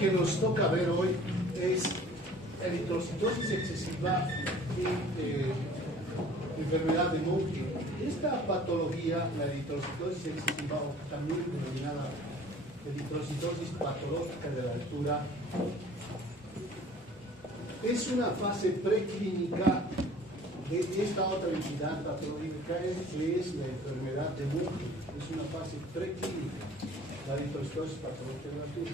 que nos toca ver hoy es eritrocitosis excesiva y enfermedad de Munch. Esta patología, la eritrocitosis excesiva, o también denominada eritrocitosis patológica de la altura, es una fase preclínica de esta otra entidad patológica que es la enfermedad de Munch. Es una fase preclínica, la eritrocitosis patológica de la altura.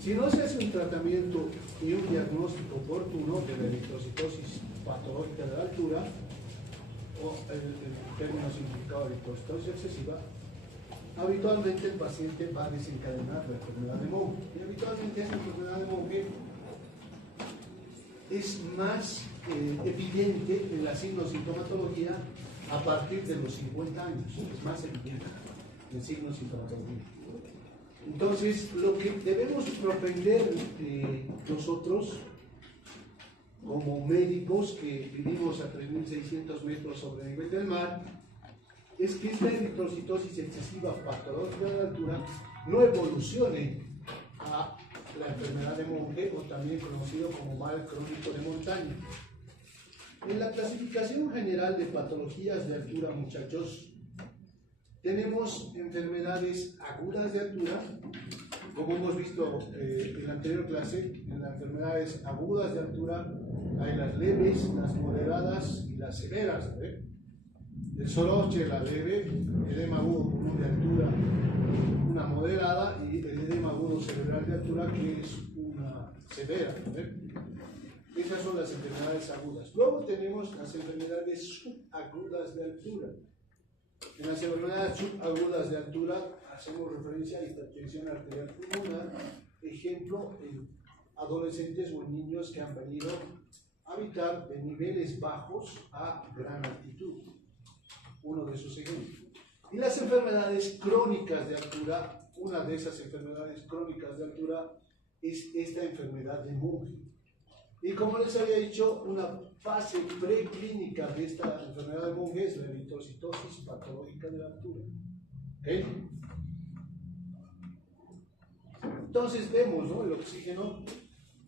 Si no se hace un tratamiento y un diagnóstico oportuno de la eritrocitosis patológica de la altura, o el término significado de eritrocitosis excesiva, habitualmente el paciente va a desencadenar la enfermedad de Munch. Y habitualmente esta enfermedad de Munch es más evidente en la signo-sintomatología a partir de los 50 años. Es más evidente en signo-sintomatología. Entonces, lo que debemos propender nosotros, como médicos que vivimos a 3.600 metros sobre el nivel del mar, es que esta eritrocitosis excesiva patológica de la altura no evolucione a la enfermedad de Munch, o también conocido como mal crónico de montaña. En la clasificación general de patologías de altura, muchachos, tenemos enfermedades agudas de altura, como hemos visto en la anterior clase. En las enfermedades agudas de altura hay las leves, las moderadas y las severas. El soroche, la leve, edema agudo común de altura, una moderada, y el edema agudo cerebral de altura, que es una severa. Esas son las enfermedades agudas. Luego tenemos las enfermedades subagudas de altura. En las enfermedades subagudas de altura hacemos referencia a hipertensión arterial pulmonar, ejemplo, en adolescentes o en niños que han venido a habitar de niveles bajos a gran altitud. Uno de esos ejemplos. Y las enfermedades crónicas de altura, una de esas enfermedades crónicas de altura es esta enfermedad de Munch. Y como les había dicho, una fase preclínica de esta enfermedad de Munch es la eritrocitosis patológica de la altura. ¿Okay? Entonces vemos, ¿no?, el oxígeno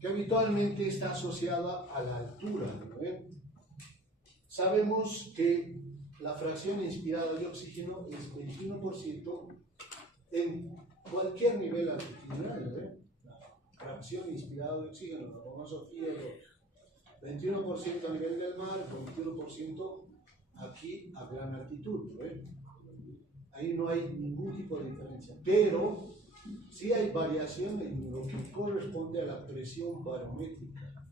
que habitualmente está asociado a la altura. ¿No? Sabemos que la fracción inspirada de oxígeno es 21% en cualquier nivel altitudinal. La fracción inspirada de oxígeno, la famosa FIO2, 21% a nivel del mar, 21% aquí a gran altitud. Ahí no hay ningún tipo de diferencia, pero sí hay variación en lo que corresponde a la presión barométrica.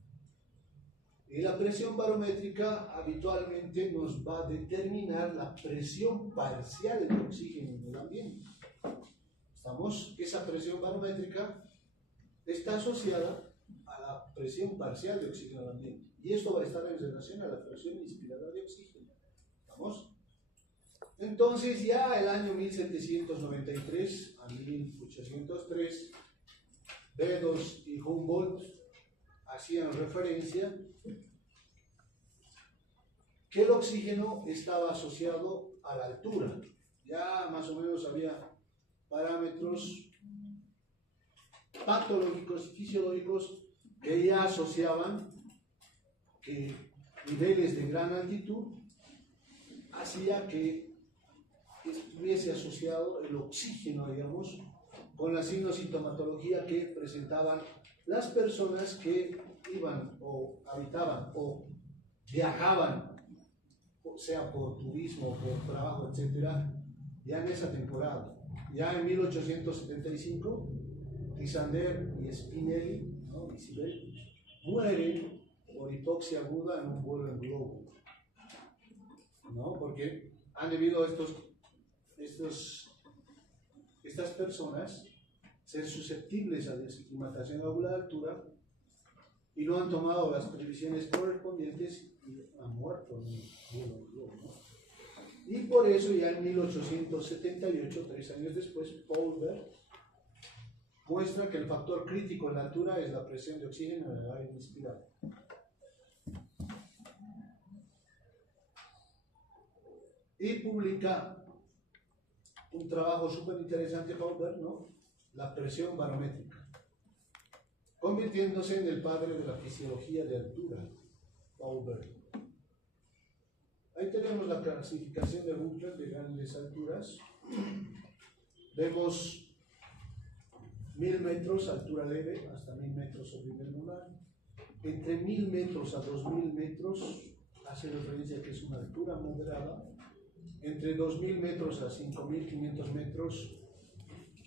Y la presión barométrica habitualmente nos va a determinar la presión parcial de oxígeno en el ambiente. Esa presión barométrica está asociada a la presión parcial de oxígeno en el ambiente. Y esto va a estar en relación a la fracción inspirada de oxígeno. ¿Estamos? Entonces, ya el año 1793 a 1803, Beddoes y Humboldt hacían referencia que el oxígeno estaba asociado a la altura. Ya más o menos había parámetros patológicos y fisiológicos que ya asociaban que niveles de gran altitud hacía que estuviese asociado el oxígeno, digamos, con la signo-sintomatología que presentaban las personas que iban o habitaban o viajaban, o sea por turismo, por trabajo, etcétera, ya en esa temporada. Ya en 1875, Tisander y Spinelli, ¿no?, y Sibel, mueren por hipoxia aguda en un vuelo en globo, ¿no?, porque han debido a estas personas ser susceptibles a desaclimatación a la altura y no han tomado las previsiones correspondientes y han muerto en el vuelo en globo, ¿no? Y por eso ya en 1878, 3 años después, Paulberg muestra que el factor crítico en la altura es la presión de oxígeno en el aire inspirado. Y publica un trabajo súper interesante, Paulberg, ¿no?, la presión barométrica. convirtiéndose en el padre de la fisiología de altura, Paul Bert. Ahí tenemos la clasificación de Buchler de grandes alturas. Vemos 1000 metros, altura leve, hasta 1000 metros sobre el nivel lunar. Entre 1000 metros a 2000 metros hace referencia a que es una altura moderada. Entre 2000 metros a 5500 metros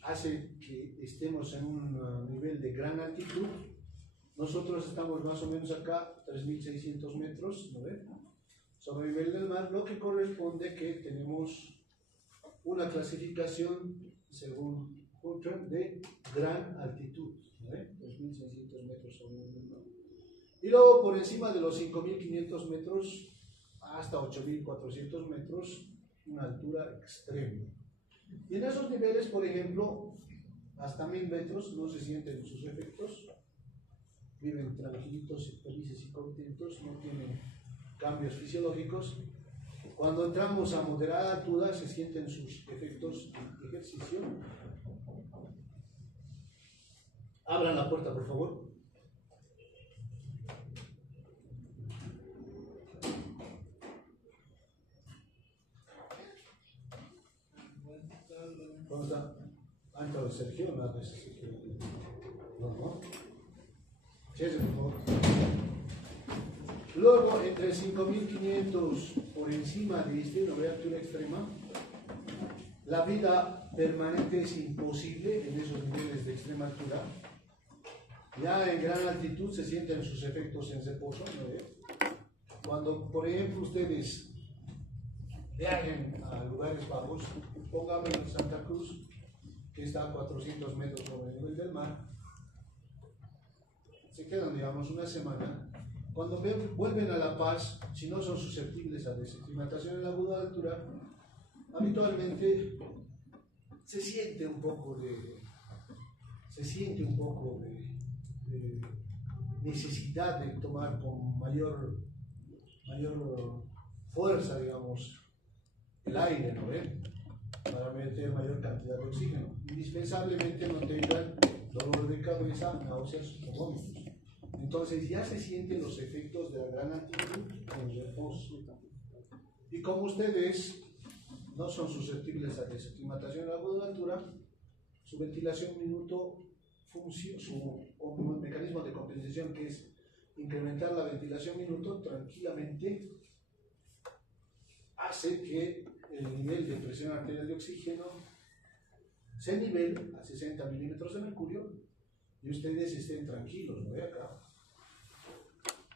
hace que estemos en un nivel de gran altitud. Nosotros estamos más o menos acá, 3600 metros, ¿no ven? Sobre el nivel del mar, lo que corresponde que tenemos una clasificación, según Hutton, de gran altitud, ¿no ven? 2600 metros sobre el nivel del mar. Y luego por encima de los 5500 metros hasta 8400 metros, una altura extrema. Y en esos niveles, por ejemplo, hasta 1000 metros no se sienten sus efectos, viven tranquilitos, felices y contentos, no tienen cambios fisiológicos. Cuando entramos a moderada altura se sienten sus efectos de ejercicio. Abran la puerta, por favor. ¿Cómo está? Ha entrado Sergio, no, no. Cierre, por favor. Luego, entre 5500 por encima de de altura extrema, la vida permanente es imposible en esos niveles de extrema altura. Ya en gran altitud se sienten sus efectos en reposo, ¿no? Cuando, por ejemplo, ustedes viajen a lugares bajos, pongamos en Santa Cruz, que está a 400 metros sobre el nivel del mar, se quedan, digamos, una semana. Cuando vuelven a La Paz, si no son susceptibles a desaclimatación en la aguda altura, habitualmente se siente un poco de necesidad de tomar con mayor fuerza, digamos, el aire, ¿no ven? Para meter mayor cantidad de oxígeno. Indispensablemente no tengan dolor de cabeza, náuseas o vómitos. Entonces ya se sienten los efectos de la gran altitud en reposo. Y como ustedes no son susceptibles a desaclimatación en la aguda altura, su ventilación minuto funciona, su mecanismo de compensación, que es incrementar la ventilación minuto, tranquilamente hace que el nivel de presión arterial de oxígeno se nivele a 60 milímetros de mercurio y ustedes estén tranquilos, ¿no ve acá?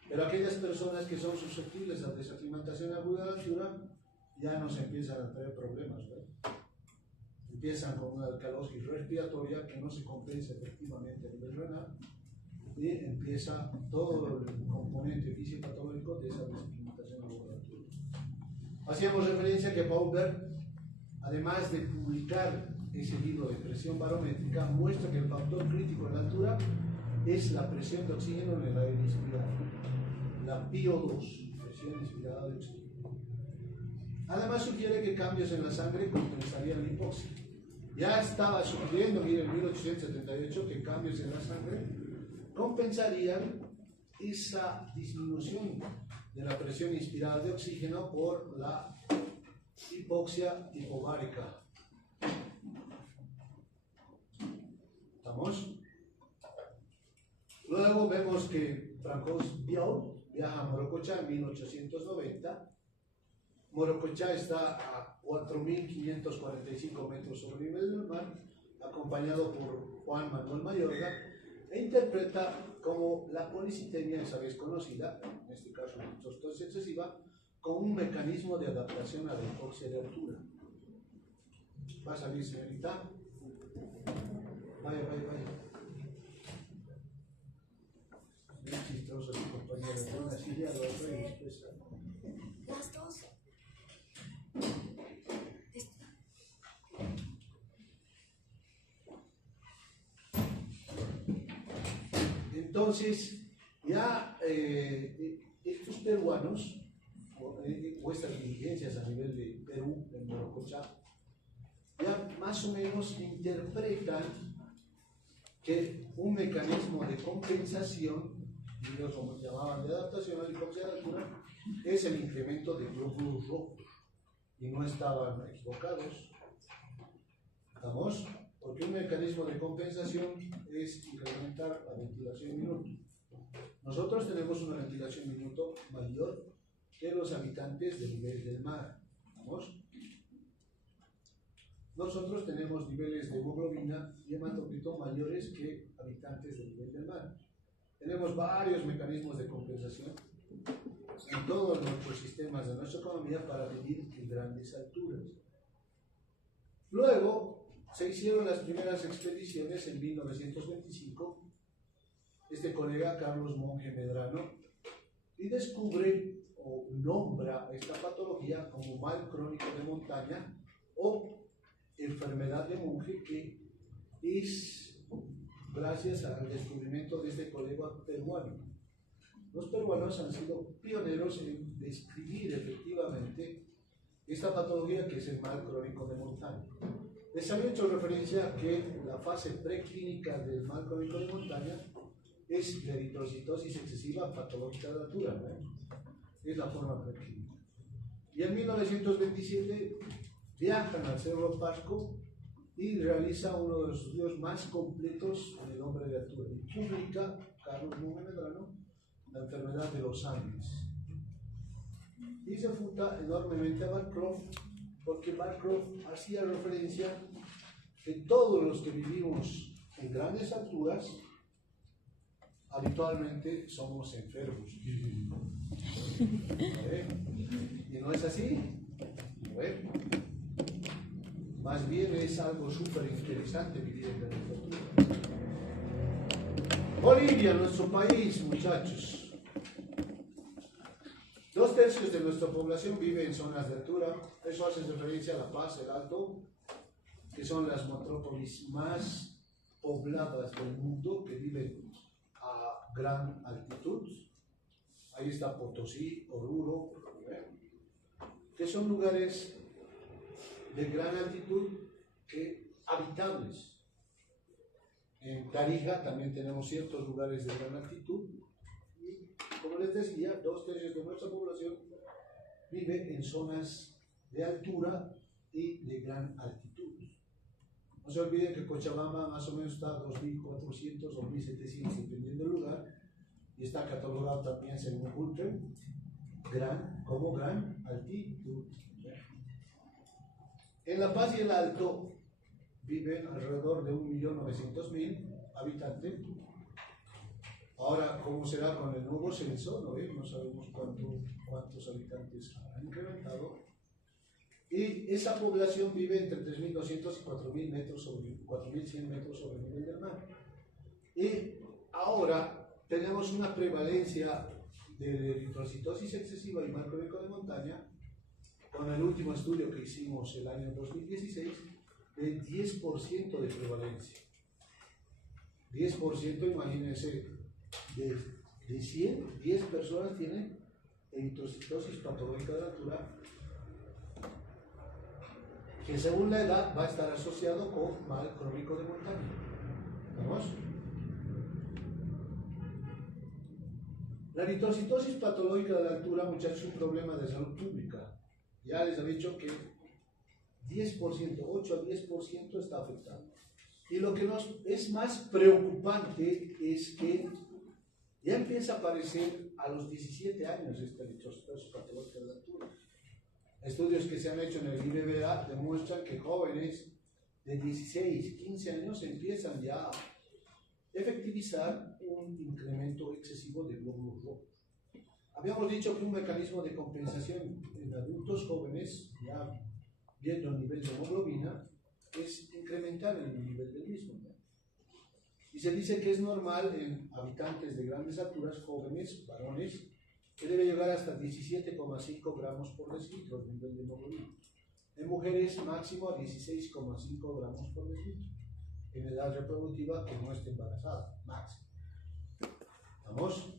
Pero aquellas personas que son susceptibles a desaclimatación aguda de altura ya nos empiezan a traer problemas, ¿no? Empiezan con una alcalosis respiratoria que no se compensa efectivamente a nivel renal y empieza todo el componente fisiopatológico de esa desaclimatación aguda de altura. Hacíamos referencia que Paul Bert, además de publicar ese libro de presión barométrica, muestra que el factor crítico en la altura es la presión de oxígeno en el aire inspirado, la PO2, presión inspirada de oxígeno. Además sugiere que cambios en la sangre compensarían la hipoxia. Ya estaba sugiriendo en 1878 que cambios en la sangre compensarían esa disminución de la presión inspirada de oxígeno por la hipoxia hipobárica. ¿Estamos? Luego vemos que Francois Biot viaja a Morococha en 1890. Morococha está a 4.545 metros sobre el nivel del mar, acompañado por Juan Manuel Mayorga, e interpreta como la policitemia, esa vez conocida, en este caso la tos excesiva, como un mecanismo de adaptación a la hipoxia de altura. ¿Va a salir, señorita? Vaya. Es chistoso su compañero, de una silla, lo otra y después. Las dos. Entonces, ya estos peruanos, o estas diligencias a nivel de Perú, en Morococha, ya más o menos interpretan que un mecanismo de compensación, ellos como llamaban de adaptación a la hipoxia de altura, es el incremento de glóbulos rojos. Y no estaban equivocados. ¿Estamos? Porque un mecanismo de compensación es incrementar la ventilación minuto. Nosotros tenemos una ventilación minuto mayor que los habitantes del nivel del mar. ¿Estamos? Nosotros tenemos niveles de hemoglobina y hematocrito mayores que habitantes del nivel del mar. Tenemos varios mecanismos de compensación en todos nuestros sistemas de nuestra economía para vivir en grandes alturas. Luego se hicieron las primeras expediciones en 1925, este colega Carlos Monge Medrano, y descubre o nombra esta patología como mal crónico de montaña o enfermedad de Monge, que es gracias al descubrimiento de este colega peruano. Los peruanos han sido pioneros en describir efectivamente esta patología que es el mal crónico de montaña. Les había hecho referencia que la fase preclínica del mal crónico de montaña es la eritrocitosis excesiva patológica de altura, ¿no? Es la forma preclínica. Y en 1927 viajan al Cerro Pasco y realiza uno de los estudios más completos en el hombre de altura. Y publica Carlos Monge Medrano la enfermedad de los Andes. Y se funda enormemente a Bancroft, porque Bancroft hacía referencia que todos los que vivimos en grandes alturas habitualmente somos enfermos. ¿Y no es así? Bueno, más bien es algo súper interesante vivir en grandes alturas. Bolivia, nuestro país, muchachos. 2/3 de nuestra población vive en zonas de altura. Eso hace referencia a La Paz, el Alto, que son las metrópolis más pobladas del mundo, que viven a gran altitud. Ahí está Potosí, Oruro, que son lugares de gran altitud que habitables. En Tarija también tenemos ciertos lugares de gran altitud. Y, como les decía, 2/3 de nuestra población vive en zonas de altura y de gran altitud. No se olviden que Cochabamba más o menos está a 2.400 o 1.700, dependiendo del lugar, y está catalogado también, según Hulter, como gran altitud. En La Paz y el Alto viven alrededor de 1.900.000 habitantes. Ahora, ¿cómo será con el nuevo censo? No sabemos cuántos habitantes han incrementado. Y esa población vive entre 3.200 y 4.100 metros sobre el nivel del mar. Y ahora tenemos una prevalencia de eritrocitosis excesiva y mal crónico de montaña, con el último estudio que hicimos el año 2016, de 10% de prevalencia. 10%, imagínense, de 100, 10 personas tienen eritrocitosis patológica de la altura, que según la edad va a estar asociado con mal crónico de montaña. ¿Vamos? La eritrocitosis patológica de la altura, muchachos, es un problema de salud pública. Ya les había dicho que 10%, 8 a 10% está afectado. Y lo que nos es más preocupante es que ya empieza a aparecer a los 17 años esta eritrocitosis patológica de la altura. Estudios que se han hecho en el IBBA demuestran que jóvenes de 16, 15 años empiezan ya a efectivizar un incremento excesivo de glóbulos rojos. Habíamos dicho que un mecanismo de compensación en adultos jóvenes, ya viendo el nivel de hemoglobina, es incrementar el nivel del mismo. Y se dice que es normal en habitantes de grandes alturas, jóvenes, varones, que debe llegar hasta 17,5 gramos por decilitro el nivel de hemoglobina. En mujeres, máximo a 16,5 gramos por decilitro. En edad reproductiva que no esté embarazada, máximo. ¿Vamos?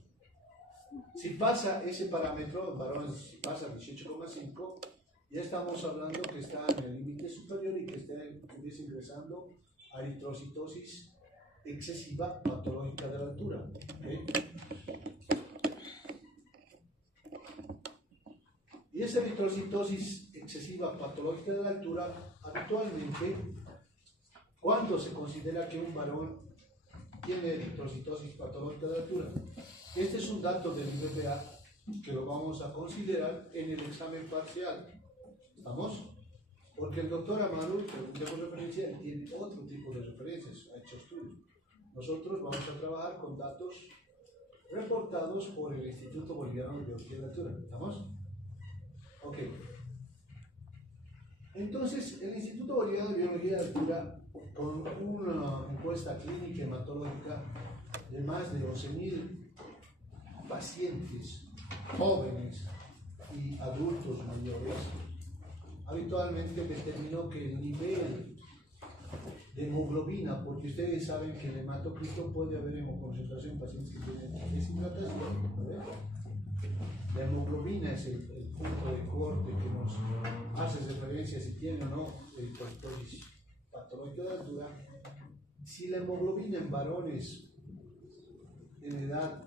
Si pasa ese parámetro, varones, si pasa 18,5, ya estamos hablando que está en el límite superior y que estuviese ingresando a eritrocitosis excesiva patológica de la altura. ¿Okay? Y esa eritrocitosis excesiva patológica de la altura, habitualmente, ¿cuándo se considera que un varón tiene eritrocitosis patológica de la altura? Este es un dato del IBPA que lo vamos a considerar en el examen parcial. ¿Estamos? Porque el doctor Amaru, según tengo referencia, tiene otro tipo de referencias, ha hecho estudios. Nosotros vamos a trabajar con datos reportados por el Instituto Boliviano de Biología de la Altura. ¿Estamos? Ok. Entonces, el Instituto Boliviano de Biología de la Altura, con una encuesta clínica hematológica de más de 11.000 pacientes jóvenes y adultos mayores, habitualmente determinó que el nivel de hemoglobina, porque ustedes saben que en el hematocrito puede haber hemoconcentración en pacientes que tienen deshidratación, ¿verdad? La hemoglobina es el punto de corte que nos hace referencia si tiene o no eritrocitosis patológica de la altura. Si la hemoglobina en varones en edad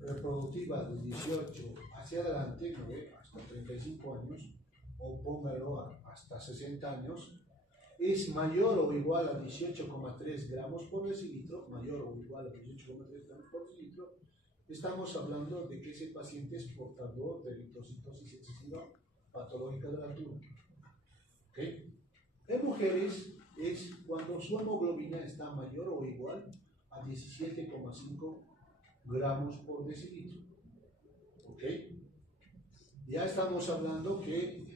reproductiva de 18 hacia adelante, ¿no ve? Hasta 35 años, o póngalo hasta 60 años, es mayor o igual a 18,3 gramos por decilitro, mayor o igual a 18,3 gramos por decilitro, estamos hablando de que ese paciente es portador de eritrocitosis excesiva patológica de la altura. ¿Okay? En mujeres es cuando su hemoglobina está mayor o igual a 17,5 gramos por decilitro. ¿Ok? Ya estamos hablando que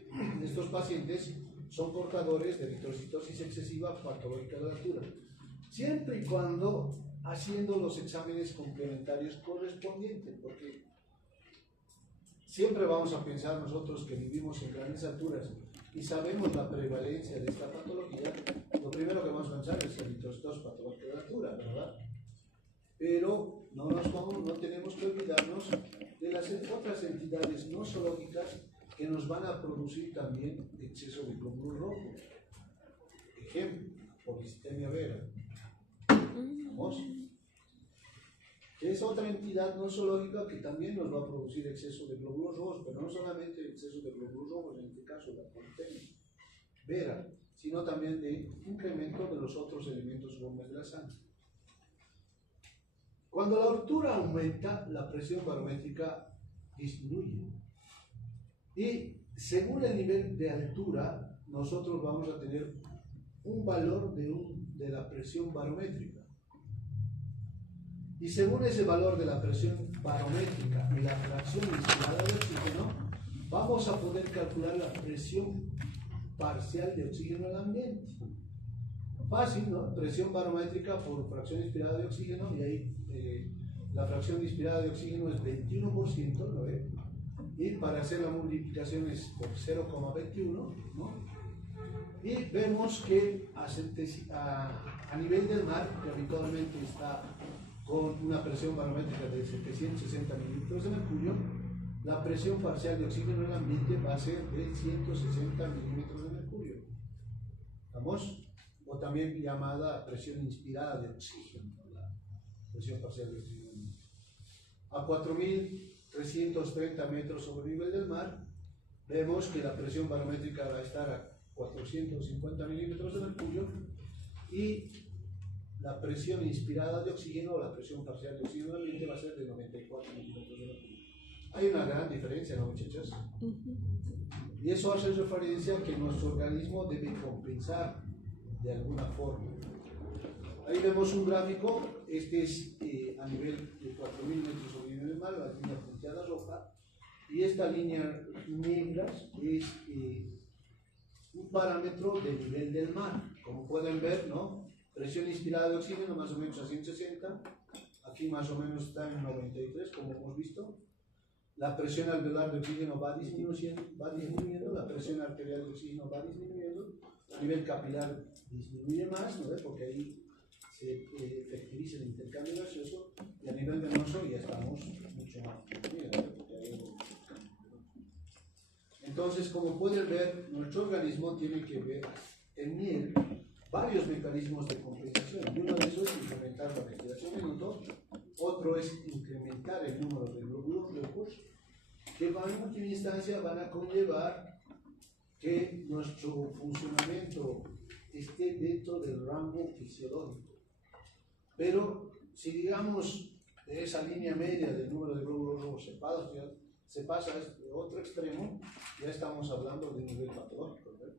estos pacientes son portadores de eritrocitosis excesiva patológica de la altura, siempre y cuando haciendo los exámenes complementarios correspondientes, porque siempre vamos a pensar nosotros que vivimos en grandes alturas y sabemos la prevalencia de esta patología, lo primero que vamos a pensar es eritrocitosis patológica de la altura, ¿verdad? Pero no tenemos que olvidarnos de las otras entidades no zoológicas que nos van a producir también exceso de glóbulos rojos. Ejemplo, policitemia vera. ¿Vamos? Es otra entidad no zoológica que también nos va a producir exceso de glóbulos rojos, pero no solamente exceso de glóbulos rojos, en este caso la policitemia vera, sino también de incremento de los otros elementos gómez de la sangre. Cuando la altura aumenta, la presión barométrica disminuye. Y según el nivel de altura, nosotros vamos a tener un valor de la presión barométrica. Y según ese valor de la presión barométrica y la fracción inspirada de oxígeno, vamos a poder calcular la presión parcial de oxígeno en el ambiente. Fácil, ¿no? Presión barométrica por fracción inspirada de oxígeno, y ahí la fracción inspirada de oxígeno es 21%, ¿no ve? Y para hacer la multiplicación es por 0,21, ¿no? Y vemos que a nivel del mar, que habitualmente está con una presión barométrica de 760 mililitros de mercurio, la presión parcial de oxígeno en el ambiente va a ser de 160 milímetros de mercurio. ¿Estamos? O también llamada presión inspirada de oxígeno, la presión parcial de oxígeno. A 4.330 metros sobre el nivel del mar, vemos que la presión barométrica va a estar a 450 milímetros de mercurio y la presión inspirada de oxígeno o la presión parcial de oxígeno del ambiente va a ser de 94 milímetros de mercurio. Hay una gran diferencia, ¿no, muchachos? Y eso hace referencia a que nuestro organismo debe compensar de alguna forma. Ahí vemos un gráfico, este es a nivel de 4.000 metros sobre el nivel del mar, la línea punteada roja, y esta línea negra es un parámetro del nivel del mar. Como pueden ver, ¿no? Presión inspirada de oxígeno más o menos a 160, aquí más o menos está en 93, como hemos visto. La presión alveolar de oxígeno va disminuyendo, la presión arterial de oxígeno va disminuyendo, a nivel capilar disminuye más, ¿no? Porque ahí se efectiviza el intercambio gaseoso, y a nivel venoso ya estamos mucho más. Entonces, como pueden ver, nuestro organismo tiene que ver en miel varios mecanismos de compensación. Y uno de esos es incrementar la respiración minuto, otro es incrementar el número de glóbulos blancos, que en última instancia van a conllevar que nuestro funcionamiento esté dentro del rango fisiológico. Pero si digamos de esa línea media del número de glóbulos rojos se pasa a este otro extremo, ya estamos hablando de nivel patológico, ¿verdad?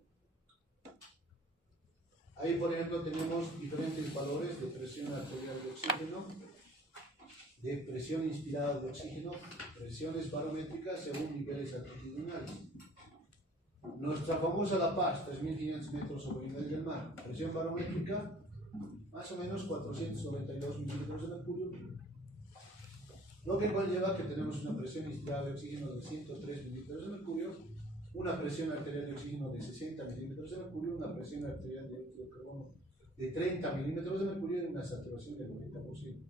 Ahí, por ejemplo, tenemos diferentes valores de presión arterial de oxígeno, de presión inspirada de oxígeno, presiones barométricas según niveles altitudinales. Nuestra famosa La Paz, 3.500 metros sobre el nivel del mar, presión barométrica, más o menos 492 milímetros de mercurio, lo que conlleva que tenemos una presión inspirada de oxígeno de 103 milímetros de mercurio, una presión arterial de oxígeno de 60 milímetros de mercurio, una presión arterial de dióxido de carbono de 30 milímetros de mercurio y una saturación del 90%.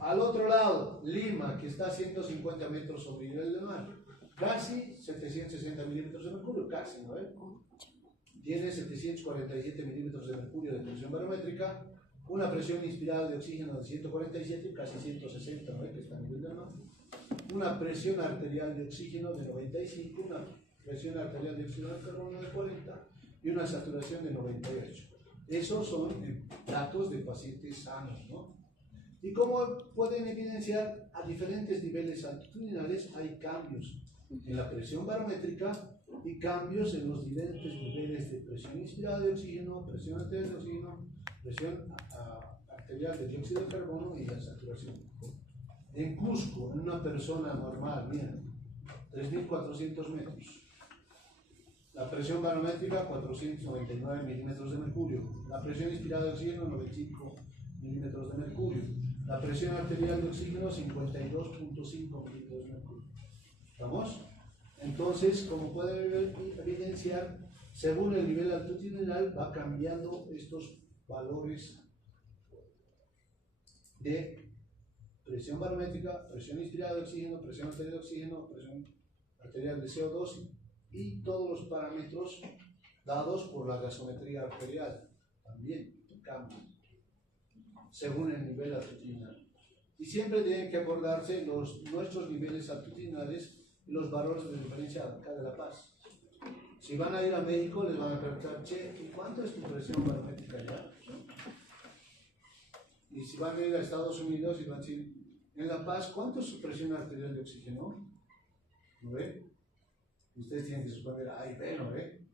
Al otro lado, Lima, que está a 150 metros sobre el nivel del mar, casi 760 milímetros de mercurio, casi, ¿no? Tiene 747 milímetros de mercurio de presión barométrica, una presión inspirada de oxígeno de 147, casi 160, ¿no? Que está a nivel del mar, una presión arterial de oxígeno de 95, una presión arterial de oxígeno de carbono de 40 y una saturación de 98. Esos son datos de pacientes sanos, ¿no? Y como pueden evidenciar, a diferentes niveles altitudinales hay cambios en la presión barométrica y cambios en los diferentes niveles de presión inspirada de oxígeno, presión arterial de oxígeno, presión arterial de dióxido de carbono y la saturación. En Cusco, en una persona normal, miren, 3.400 metros. La presión barométrica, 499 milímetros de mercurio. La presión inspirada de oxígeno, 95 milímetros de mercurio. La presión arterial de oxígeno, 52.5 milímetros de mercurio. ¿Estamos? Entonces, como pueden evidenciar, según el nivel altitudinal va cambiando estos valores de presión barométrica, presión inspirada de oxígeno, presión arterial de oxígeno, presión arterial de CO2 y todos los parámetros dados por la gasometría arterial también cambian según el nivel altitudinal. Y siempre tienen que acordarse nuestros niveles altitudinales y los valores de referencia acá de La Paz. Si van a ir a México, les van a preguntar, che, ¿y cuánto es tu presión barométrica allá? Y si van a ir a Estados Unidos y van a decir, en La Paz, ¿cuánto es su presión arterial de oxígeno? ¿No ve? Ustedes tienen que responder, ay, bueno, ¿ve?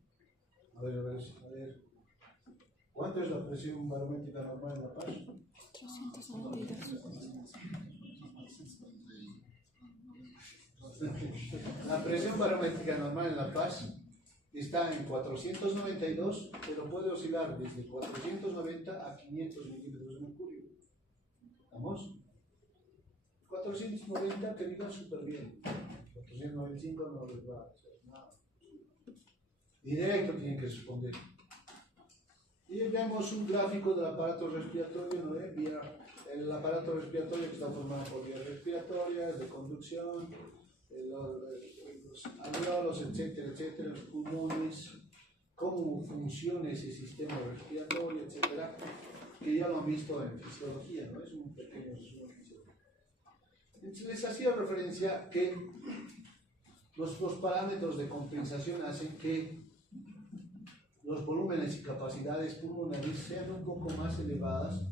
A ver. ¿Cuánto es la presión barométrica normal en La Paz? 392. La presión barométrica normal en La Paz está en 492, pero puede oscilar desde 490 a 500 milímetros de mercurio. ¿Estamos? 490 que digan súper bien. 495 no les va a hacer nada. Directo tienen que responder. Y vemos un gráfico del aparato respiratorio, ¿no? El aparato respiratorio que está formado por vías respiratorias, de conducción, los alveolos, etcétera, los pulmones, cómo funciona ese sistema respiratorio, etcétera, que ya lo han visto en fisiología, ¿no? Es un pequeño resumen fisiológico. Entonces les hacía referencia que los parámetros de compensación hacen que los volúmenes y capacidades pulmonares sean un poco más elevadas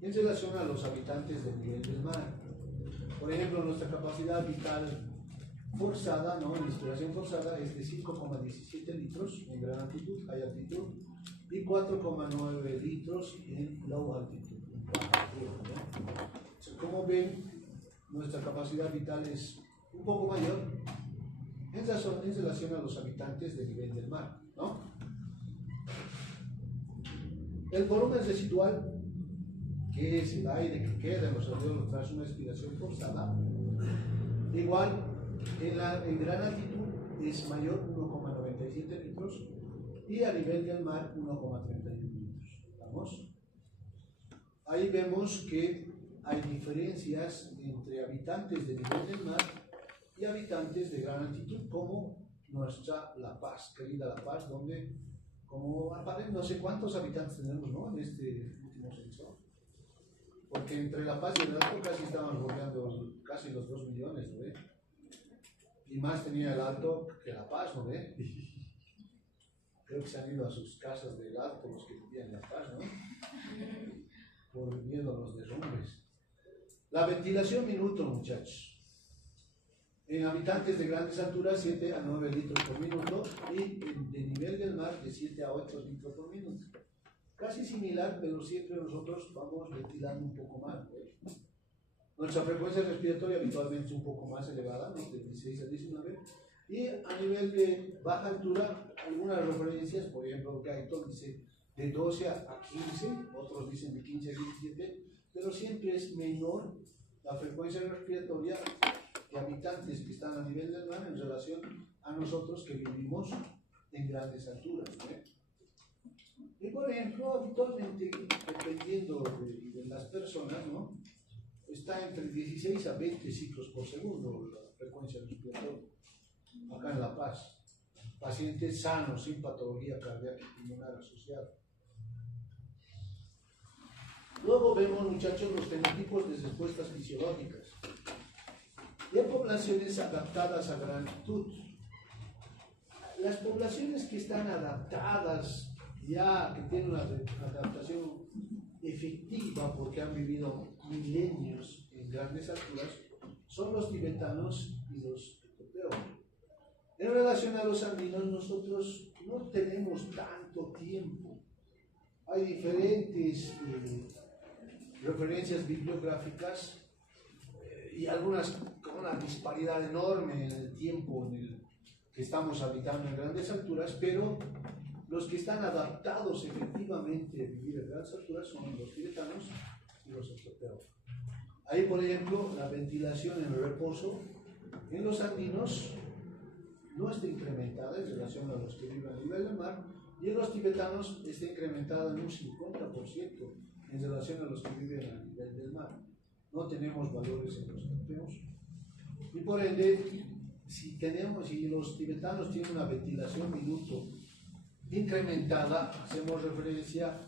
en relación a los habitantes del nivel del mar. Por ejemplo, nuestra capacidad vital forzada, ¿no? En inspiración forzada es de 5,17 litros en gran altitud, high altitud, y 4,9 litros en low altitud, en baja altitud, ¿no? Como ven, nuestra capacidad vital es un poco mayor en relación a los habitantes del nivel del mar, ¿no? El volumen residual, que es el aire que queda en los alveolos tras una expiración forzada, igual en gran altitud es mayor, 1,97 litros, y a nivel del mar 1,31 litros. ¿Estamos? Ahí vemos que hay diferencias entre habitantes de nivel del mar y habitantes de gran altitud, como nuestra La Paz, querida La Paz, donde como aparecen, no sé cuántos habitantes tenemos, ¿no? En este último censo. Porque entre La Paz y el Alto casi estaban bordeando casi los 2 millones, ¿no ve? Y más tenía el Alto que La Paz, ¿no ve? Creo que se han ido a sus casas del Alto los que vivían en La Paz, ¿no? Por miedo a los derrumbes. La ventilación minuto, muchachos. En habitantes de grandes alturas, 7 a 9 litros por minuto, y de nivel del mar, de 7 a 8 litros por minuto. Casi similar, pero siempre nosotros vamos ventilando un poco más, ¿no? Nuestra frecuencia respiratoria habitualmente es un poco más elevada, ¿no? De 16 a 19. Y a nivel de baja altura, algunas referencias, por ejemplo, Gaiton dice de 12 a 15, otros dicen de 15 a 17, pero siempre es menor la frecuencia respiratoria de habitantes que están a nivel del mar en relación a nosotros que vivimos en grandes alturas, ¿no? Y por ejemplo, habitualmente, dependiendo de las personas, ¿no? Está entre 16 a 20 ciclos por segundo la frecuencia respiratoria, acá en La Paz. Pacientes sanos, sin patología cardíaca y pulmonar asociada. Luego vemos, muchachos, los fenotipos de respuestas fisiológicas. Y hay poblaciones adaptadas a gran altitud. Las poblaciones que están adaptadas, ya que tienen una adaptación efectiva porque han vivido milenios en grandes alturas, son los tibetanos y los europeos. En relación a los andinos, nosotros no tenemos tanto tiempo. Hay diferentes referencias bibliográficas y algunas con una disparidad enorme en el tiempo en el que estamos habitando en grandes alturas, pero los que están adaptados efectivamente a vivir en grandes alturas son los tibetanos y los europeos. Ahí, por ejemplo, la ventilación en el reposo en los andinos no está incrementada en relación a los que viven a nivel del mar, y en los tibetanos está incrementada en un 50% en relación a los que viven a nivel del mar. No tenemos valores en los europeos. Y por ende, si los tibetanos tienen una ventilación minuto incrementada, hacemos referencia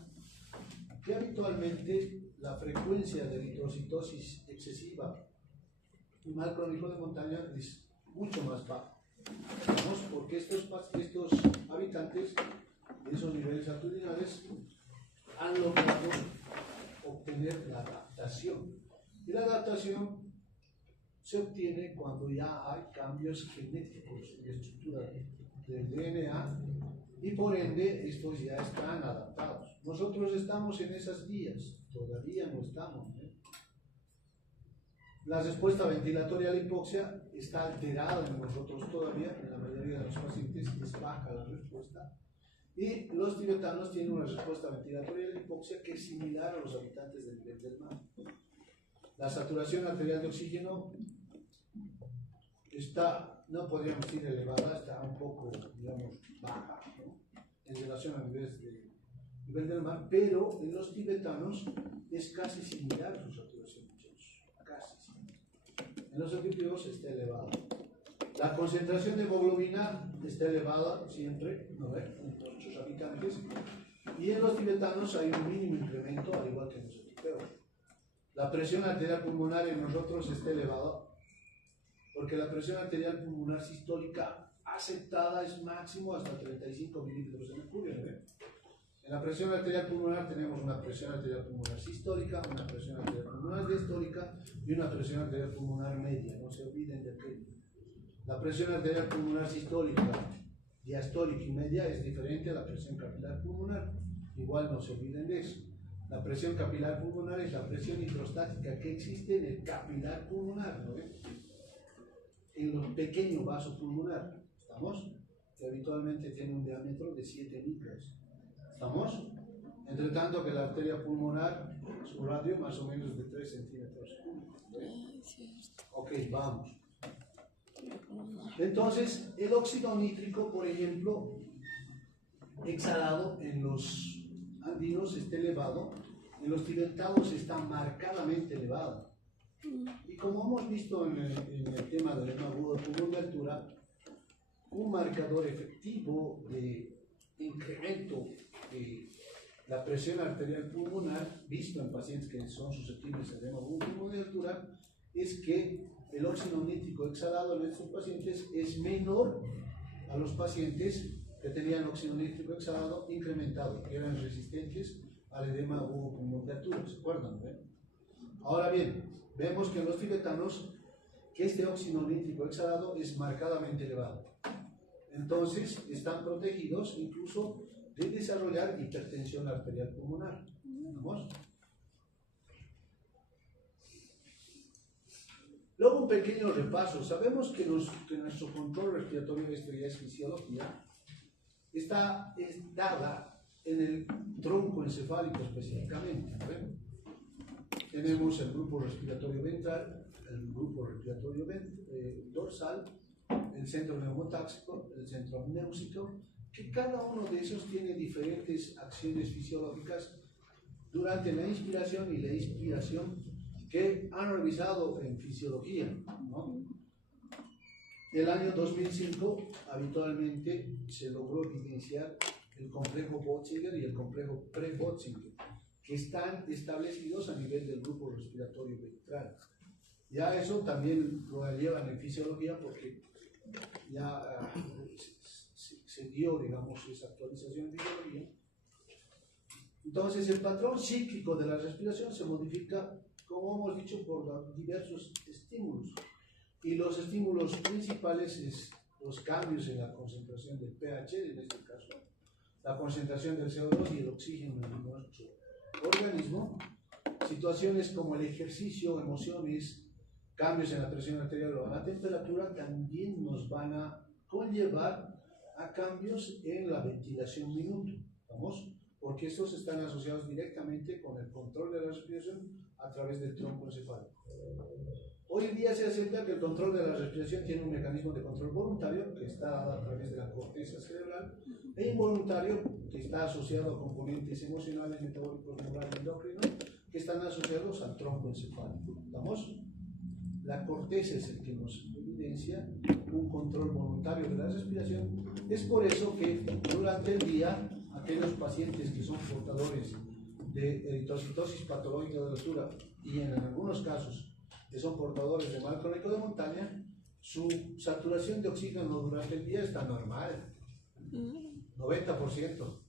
que habitualmente la frecuencia de eritrocitosis excesiva y mal crónico de montaña es mucho más baja. ¿Vamos? Porque estos habitantes de esos niveles altitudinales han logrado obtener la adaptación. Y la adaptación se obtiene cuando ya hay cambios genéticos en la estructura del DNA y por ende estos ya están adaptados. Nosotros estamos en esas vías, todavía no estamos, ¿eh? La respuesta ventilatoria a la hipoxia está alterada en nosotros todavía, en la mayoría de los pacientes es baja la respuesta. Y los tibetanos tienen una respuesta ventilatoria a la hipoxia que es similar a los habitantes del nivel del mar. La saturación arterial de oxígeno está, no podríamos decir elevada, está un poco, digamos, baja, ¿no? En relación al nivel del mar, pero en los tibetanos es casi similar a su saturación, muchachos, casi similar. En los europeos está elevada. La concentración de hemoglobina está elevada siempre, ¿no? En nuestros habitantes, y en los tibetanos hay un mínimo incremento, al igual que en los europeos. La presión arterial pulmonar en nosotros está elevada, porque la presión arterial pulmonar sistólica aceptada es máximo hasta 35 milímetros de mercurio, ¿no? En la presión arterial pulmonar tenemos una presión arterial pulmonar sistólica, una presión arterial pulmonar diastólica y una presión arterial pulmonar media, no se olviden de aquello. La presión arterial pulmonar sistólica, diastólica y media es diferente a la presión capilar pulmonar, igual no se olviden de eso. La presión capilar pulmonar es la presión hidrostática que existe en el capilar pulmonar, ¿no? En los pequeños vasos pulmonar, ¿estamos? Que habitualmente tiene un diámetro de 7 micras. ¿Estamos? Entre tanto que la arteria pulmonar, su radio más o menos de 3 centímetros. Ok, vamos. Entonces, el óxido nítrico, por ejemplo, exhalado en los andinos está elevado, en los tibetanos está marcadamente elevado. Y como hemos visto en el tema del edema agudo de pulmón de altura, un marcador efectivo de incremento de la presión arterial pulmonar, visto en pacientes que son susceptibles de edema agudo de altura, es que el óxido nítrico exhalado en estos pacientes es menor a los pacientes que tenían óxido nítrico exhalado incrementado, que eran resistentes al edema agudo de altura, ¿se acuerdan? Ahora bien, vemos que en los tibetanos que este óxido nítrico exhalado es marcadamente elevado. Entonces, están protegidos incluso de desarrollar hipertensión arterial pulmonar. ¿Vamos? Luego un pequeño repaso. Sabemos que nuestro control respiratorio, esto ya es fisiología, está dada en el tronco encefálico específicamente. ¿Ven? Tenemos el grupo respiratorio ventral, el grupo respiratorio dorsal, el centro neumotáxico, el centro amnéusico, que cada uno de esos tiene diferentes acciones fisiológicas durante la inspiración y la expiración que han revisado en fisiología, ¿no? El año 2005 habitualmente se logró evidenciar el complejo Bötzinger y el complejo pre-Bötzinger, que están establecidos a nivel del grupo respiratorio ventral. Ya eso también lo llevan en fisiología porque ya se dio, digamos, esa actualización en fisiología. Entonces el patrón cíclico de la respiración se modifica, como hemos dicho, por diversos estímulos. Y los estímulos principales es los cambios en la concentración del pH, en este caso, la concentración del CO2 y el oxígeno en nuestro organismo, situaciones como el ejercicio, emociones, cambios en la presión arterial o la temperatura también nos van a conllevar a cambios en la ventilación minuto, ¿vamos? Porque estos están asociados directamente con el control de la respiración a través del tronco encefálico. Hoy en día se acepta que el control de la respiración tiene un mecanismo de control voluntario que está a través de la corteza cerebral e involuntario que está asociado a componentes emocionales, metabólicos, neurales y endocrinos que están asociados al tronco encefálico. ¿Estamos? La corteza es el que nos evidencia un control voluntario de la respiración. Es por eso que durante el día aquellos pacientes que son portadores de eritrocitosis patológica de la altura y en algunos casos que son portadores de mal crónico de montaña, su saturación de oxígeno durante el día está normal, 90%.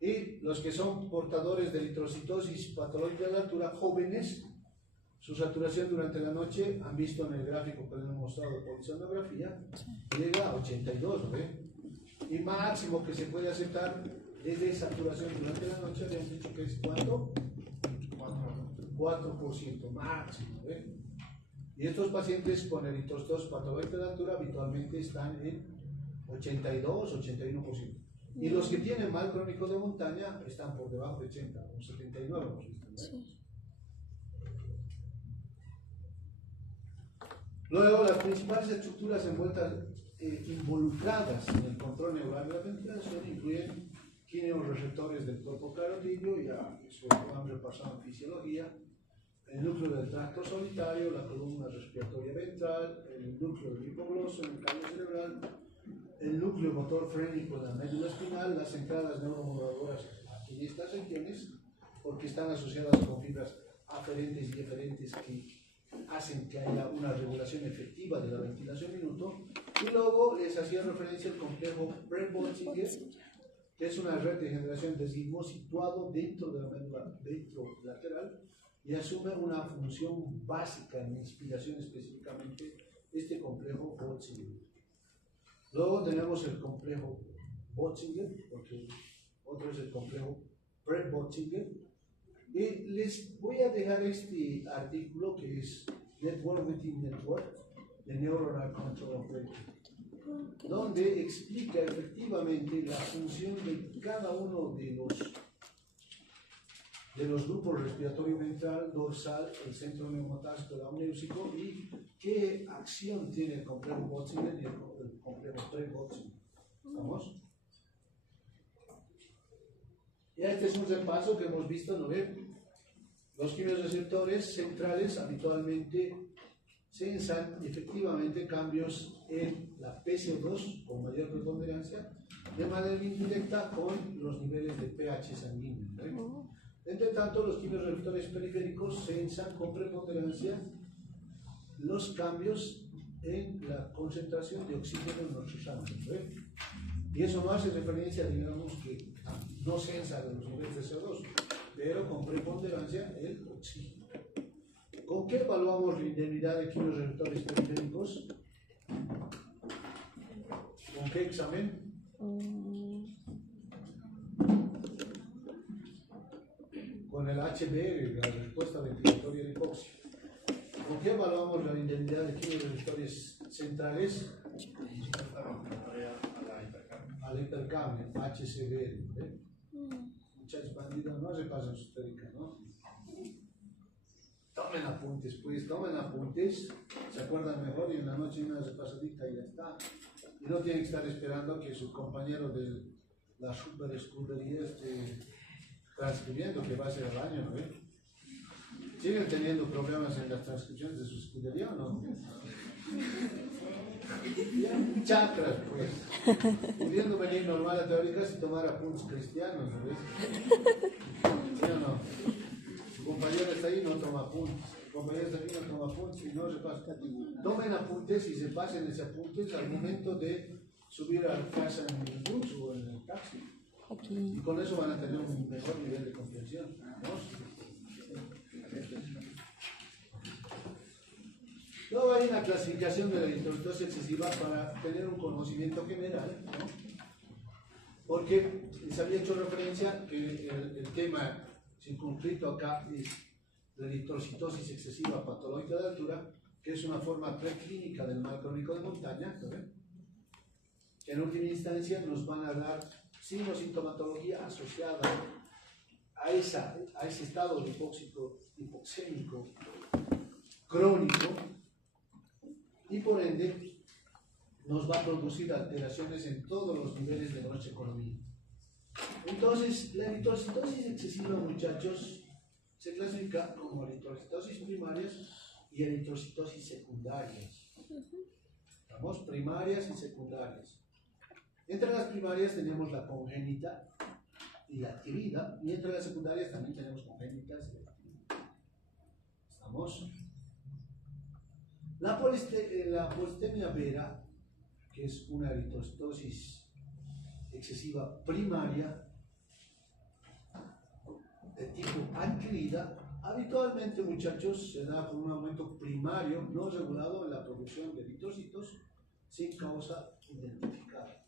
Y los que son portadores de eritrocitosis patológica de la altura, jóvenes, su saturación durante la noche, han visto en el gráfico que les hemos mostrado por sonografía, llega a 82, ¿ve? Y máximo que se puede aceptar es de saturación durante la noche, le hemos dicho que es ¿cuánto? 4% máximo, ¿ve? Y estos pacientes con eritrocitosis patológica de la altura habitualmente están en 82, 81%. Y los que tienen mal crónico de montaña están por debajo de 80, un 79 hemos visto, ¿no? Sí. Luego, las principales estructuras involucradas en el control neural de la ventilación incluyen quimiorreceptores del cuerpo carotídeo, ya eso lo han repasado en fisiología, el núcleo del tracto solitario, la columna respiratoria ventral, el núcleo del hipogloso en el callo cerebral, el núcleo motor frénico de la médula espinal, las entradas neuromoduladoras aquí en estas regiones, porque están asociadas con fibras aferentes y eferentes que hacen que haya una regulación efectiva de la ventilación minuto. Y luego les hacía referencia al complejo pre-Bötzinger, que es una red de generación de sismos situado dentro de la médula ventrolateral y asume una función básica en inspiración, específicamente este complejo Bötzinger. Luego tenemos el complejo Bötzinger, porque otro es el complejo pre-Bötzinger. Y les voy a dejar este artículo que es Network Within Network, de Neuronal Control Operator, donde explica efectivamente la función de cada uno de los grupos respiratorio ventral, dorsal, el centro neumotáxico, el amnéusico, y qué acción tiene el complejo Bötzinger y el complejo pre-Bötzinger. ¿Estamos? Ya este es un repaso que hemos visto, ¿no ven? Los quimiorreceptores centrales habitualmente censan efectivamente cambios en la PCO2 con mayor preponderancia de manera indirecta con los niveles de pH sanguíneo. Entre tanto, los quimiorreceptores periféricos censan con preponderancia los cambios en la concentración de oxígeno en nuestra sangre. Y eso no hace referencia, digamos, que no censa los niveles de CO2, pero con preponderancia el oxígeno. ¿Con qué evaluamos la indemnidad de quimiorreceptores periféricos? ¿Con qué examen? Con el HB, la respuesta ventilatoria de hipoxia. ¿Con qué evaluamos la indemnidad de quimiorreceptores centrales? A la hipercambio, HCB. Muchachos bandidos, no repasan su teórica, ¿no? Tomen apuntes, pues, tomen apuntes, se acuerdan mejor y en la noche una repasadita y ya está. Y no tienen que estar esperando que su compañero de la super escudería esté transcribiendo, que va a ser el año, ¿no? ¿Siguen teniendo problemas en las transcripciones de su escudería o no? Chakras, pues. Pudiendo venir normal a teóricas y tomar apuntes cristianos, ¿no ves? ¿Sí o no? Su compañero está ahí, no toma apuntes. Su compañero está ahí, no toma apuntes y no se pasa. Tomen apuntes y se pasen esos apuntes al momento de subir a casa en el bus o en el taxi. Y con eso van a tener un mejor nivel de comprensión, ¿no? Luego hay una clasificación de la eritrocitosis excesiva para tener un conocimiento general, ¿no? Porque les había hecho referencia que el tema circunscrito acá es la eritrocitosis excesiva patológica de altura, que es una forma preclínica del mal crónico de montaña, ¿no? Que en última instancia nos van a dar signos y sintomatología asociada a ese estado hipoxémico crónico, y por ende nos va a producir alteraciones en todos los niveles de nuestra economía. Entonces, la eritrocitosis excesiva, muchachos, se clasifica como eritrocitosis primarias y eritrocitosis secundarias. Vamos, primarias y secundarias. Entre las primarias tenemos la congénita y la adquirida, y entre las secundarias también tenemos congénitas y adquiridas. ¿Estamos? La polistemia vera, que es una eritrocitosis excesiva primaria de tipo adquirida, habitualmente, muchachos, se da por un aumento primario no regulado en la producción de eritrocitos sin causa identificada.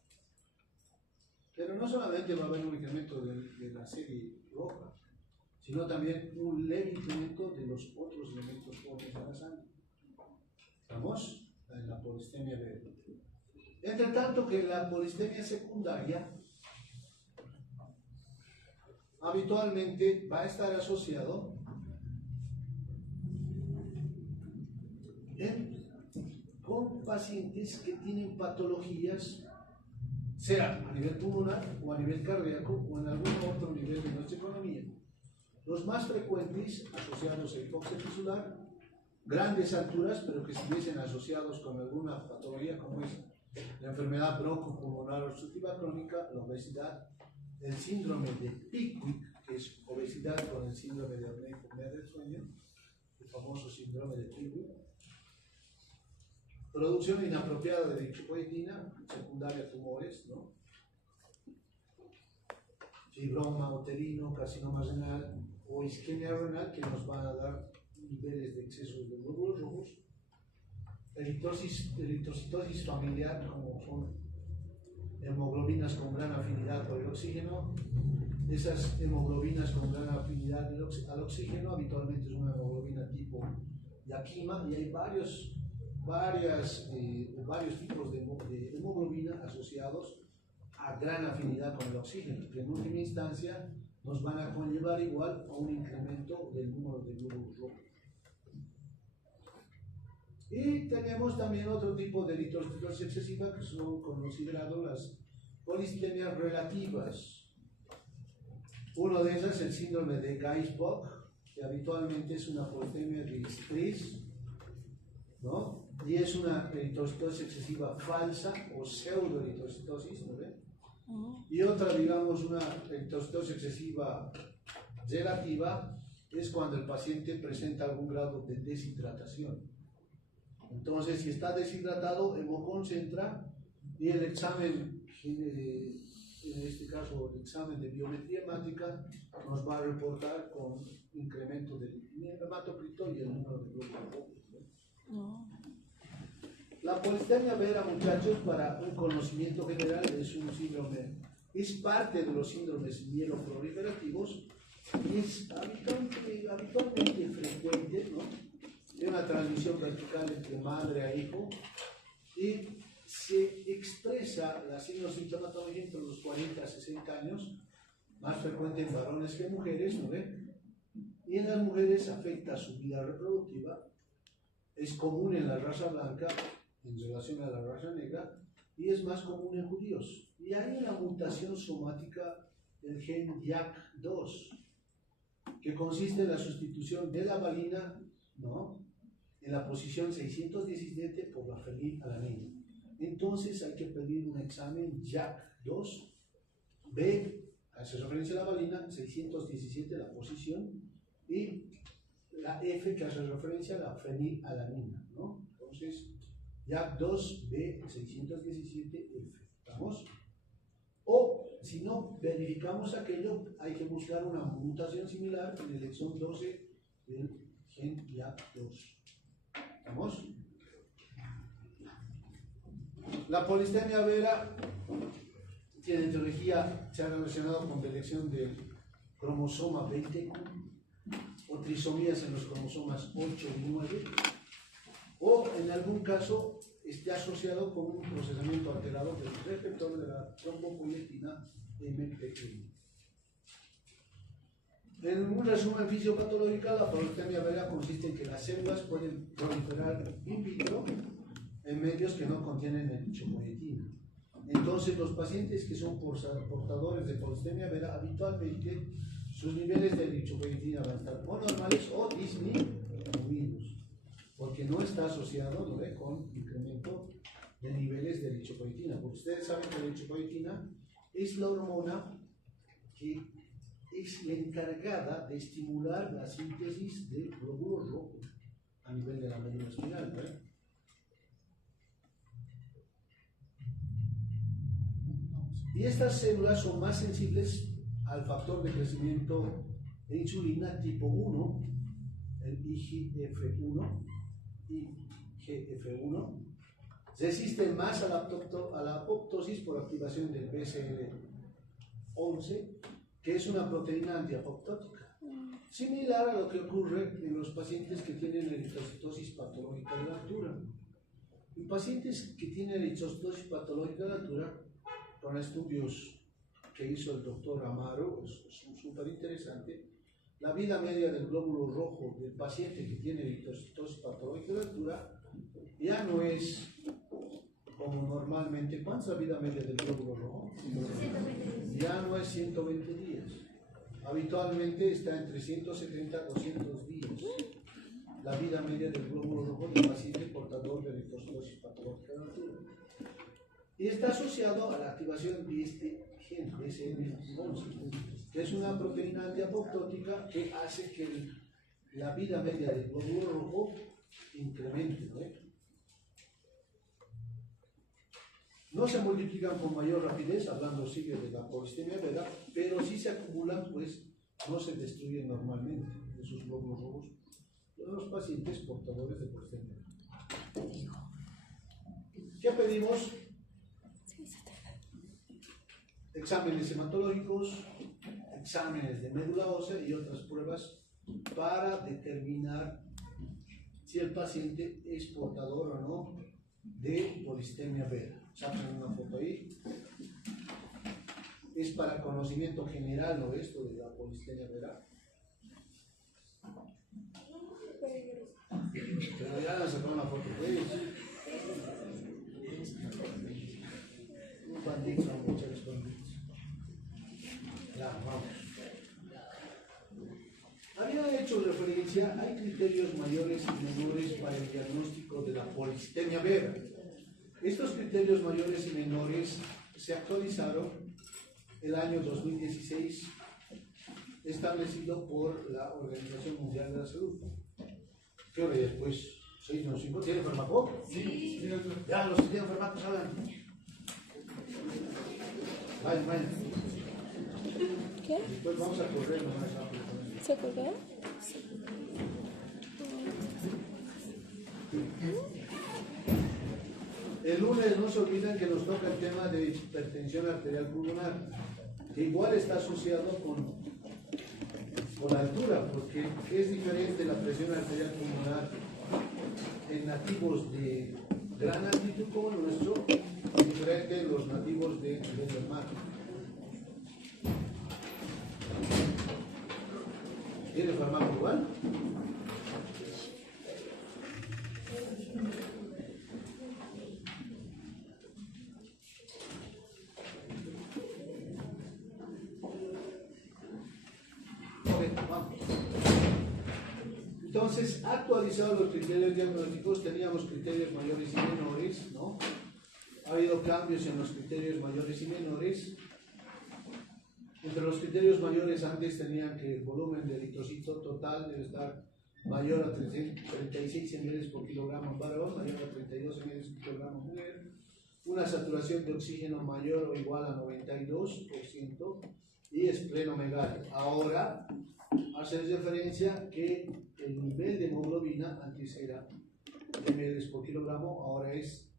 Pero no solamente va a haber un incremento de la serie roja, sino también un leve incremento de los otros elementos pobres de la sangre. ¿Estamos? En la polistemia vera. Entre tanto que la polistemia secundaria habitualmente va a estar asociado con pacientes que tienen patologías, sea a nivel pulmonar o a nivel cardíaco o en algún otro nivel de nuestra economía. Los más frecuentes asociados a hipoxia tisular, grandes alturas, pero que estuviesen asociados con alguna patología como es la enfermedad bronco-pulmonar obstructiva crónica, la obesidad, el síndrome de Pickwick, que es obesidad con el síndrome de apnea del sueño, el famoso síndrome de Pickwick, producción inapropiada de eritropoietina, secundaria a tumores, ¿no? Fibroma uterino, carcinoma renal o isquemia renal, que nos van a dar niveles de exceso de glóbulos rojos, eritrocitosis familiar, como son hemoglobinas con gran afinidad por el oxígeno. Esas hemoglobinas con gran afinidad al oxígeno habitualmente es una hemoglobina tipo Yakima, y hay varios tipos de hemoglobina asociados a gran afinidad con el oxígeno, que en última instancia nos van a conllevar igual a un incremento del número de glóbulos rojos. Y tenemos también otro tipo de eritrocitosis excesiva, que son considerados las polistemias relativas. Uno de esas es el síndrome de Gaisbach, que habitualmente es una polistemia de estrés ¿no? Y es una eritrocitosis excesiva falsa o pseudoeritrocitosis, ¿no ve? Y otra, digamos, una eritrocitosis excesiva relativa es cuando el paciente presenta algún grado de deshidratación. Entonces, si está deshidratado, hemoconcentra y el examen, en este caso el examen de biometría hemática, nos va a reportar con incremento del hematocrito y el número de glóbulos rojos. La polistemia vera, muchachos, para un conocimiento general, es un síndrome, es parte de los síndromes mieloproliferativos, es habitualmente frecuente, ¿no? Es una transmisión vertical entre madre a hijo y se expresa la sintomatología entre los 40 a 60 años, más frecuente en varones que en mujeres, ¿no ve? Y en las mujeres afecta su vida reproductiva, es común en la raza blanca en relación a la raza negra y es más común en judíos. Y hay una mutación somática del gen YAC2 que consiste en la sustitución de la valina, ¿no?, en la posición 617 por la fenilalanina. Entonces hay que pedir un examen YAC2, B, hace referencia a la valina, 617 la posición, y la F que hace referencia a la fenilalanina, ¿no? Entonces, YAC2, B, 617, F. ¿Estamos? O, si no verificamos aquello, hay que buscar una mutación similar en el exón 12 del gen YAC2. ¿Estamos? La polistemia vera tiene etiología, se ha relacionado con deleción del cromosoma 20 o trisomías en los cromosomas 8 y 9, o en algún caso esté asociado con un procesamiento alterado del receptor de la trombopoietina MPN. En un resumen fisiopatológico, la polistemia vera consiste en que las células pueden proliferar in vitro en medios que no contienen eritropoietina. Entonces, los pacientes que son portadores de polistemia vera, habitualmente sus niveles de eritropoietina van a estar o normales o disminuidos, porque no está asociado, ¿no?, con incremento de niveles de eritropoietina. Porque ustedes saben que la eritropoietina es la hormona que es la encargada de estimular la síntesis de glóbulos rojos a nivel de la médula espinal, ¿no? Y estas células son más sensibles al factor de crecimiento de insulina tipo 1, el IGF-1, resisten más a la apoptosis por activación del BCL11, que es una proteína antiapoptótica, similar a lo que ocurre en los pacientes que tienen eritrocitosis patológica de la altura. En pacientes que tienen eritrocitosis patológica de la altura, con estudios que hizo el doctor Amaro, es súper interesante, la vida media del glóbulo rojo del paciente que tiene eritrocitosis patológica de la altura ya no es como normalmente. ¿Cuánto es la vida media del glóbulo rojo? 120. Ya no es 120 días. Habitualmente está entre 170 a 200 días. La vida media del glóbulo rojo del paciente portador de eritrocitosis patológica de la altura. Y está asociado a la activación de este gen, BCL11, que es una proteína antiapoptótica que hace que la vida media del glóbulo rojo incremente, ¿no? No se multiplican con mayor rapidez, hablando sigue de la polistemia vera, pero si se acumulan, pues no se destruyen normalmente esos glóbulos rojos de los pacientes portadores de polistemia vera. ¿Qué pedimos? Exámenes hematológicos, exámenes de médula ósea y otras pruebas para determinar si el paciente es portador o no de polistemia vera. Sacan una foto ahí. Es para conocimiento general, ¿no?, esto de la polistemia vera. Pero ya nos sacó una foto, pues. Un bandito, muchachos, banditos. Ya, vamos. Había hecho referencia, hay criterios mayores y menores para el diagnóstico de la policitemia vera. Estos criterios mayores y menores se actualizaron el año 2016, establecido por la Organización Mundial de la Salud. ¿Qué hora es? Pues 6 o 5. ¿Tiene farmaco? Sí. Ya, los que tienen farmaco hablan. Vayan. ¿Qué? Después vamos a correr lo más rápido. ¿Se corre? El lunes no se olviden que nos toca el tema de hipertensión arterial pulmonar, que igual está asociado con la altura, porque es diferente la presión arterial pulmonar en nativos de gran altitud como el nuestro, diferente en los nativos de nivel del mar. ¿Tiene farmaco igual? Entonces, actualizados los criterios diagnósticos, teníamos criterios mayores y menores, ¿no? Ha habido cambios en los criterios mayores y menores. Entre los criterios mayores antes tenían que el volumen de eritrocito total debe estar mayor a 36 ml por kilogramo varón, mayor a 32 ml por kilogramo mujer, una saturación de oxígeno mayor o igual a 92% y esplenomegalia. Ahora hace referencia que el nivel de hemoglobina antes era de ml por kilogramo, ahora es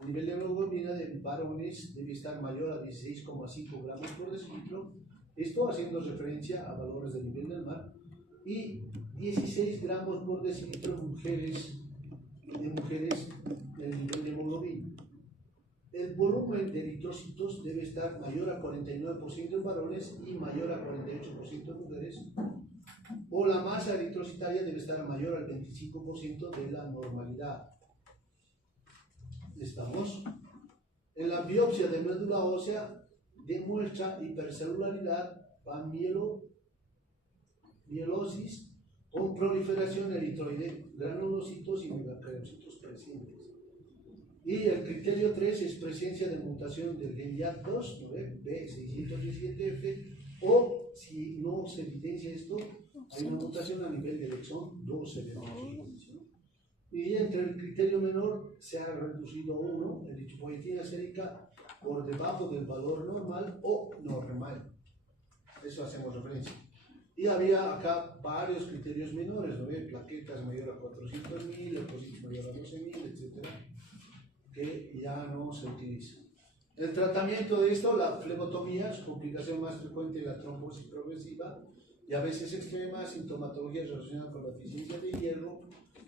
el nivel de hemoglobina de varones debe estar mayor a 16,5 gramos por decilitro, esto haciendo referencia a valores del nivel del mar, y 16 gramos por decilitro de mujeres del nivel de hemoglobina. El volumen de eritrocitos debe estar mayor a 49% en varones y mayor a 48% en mujeres, o la masa eritrocitaria debe estar mayor al 25% de la normalidad. ¿Estamos? En la biopsia de médula ósea demuestra hipercelularidad, mielosis con proliferación eritroide, granulocitos y megacarocitos crecientes. Y el criterio 3 es presencia de mutación del gen YAT2, ¿no ve? B617F, o si no se evidencia esto, hay una mutación a nivel del exón 12 de la Y entre el criterio menor se ha reducido 1, eritropoyetina sérica por debajo del valor normal o normal. Eso hacemos referencia. Y había acá varios criterios menores, ¿no ve? Plaquetas mayor a 400.000, leucocitos mayor a 12.000, etc., que ya no se utiliza. El tratamiento de esto, la flebotomía, su complicación más frecuente es la trombosis progresiva y a veces extrema, sintomatología relacionada con la deficiencia de hierro,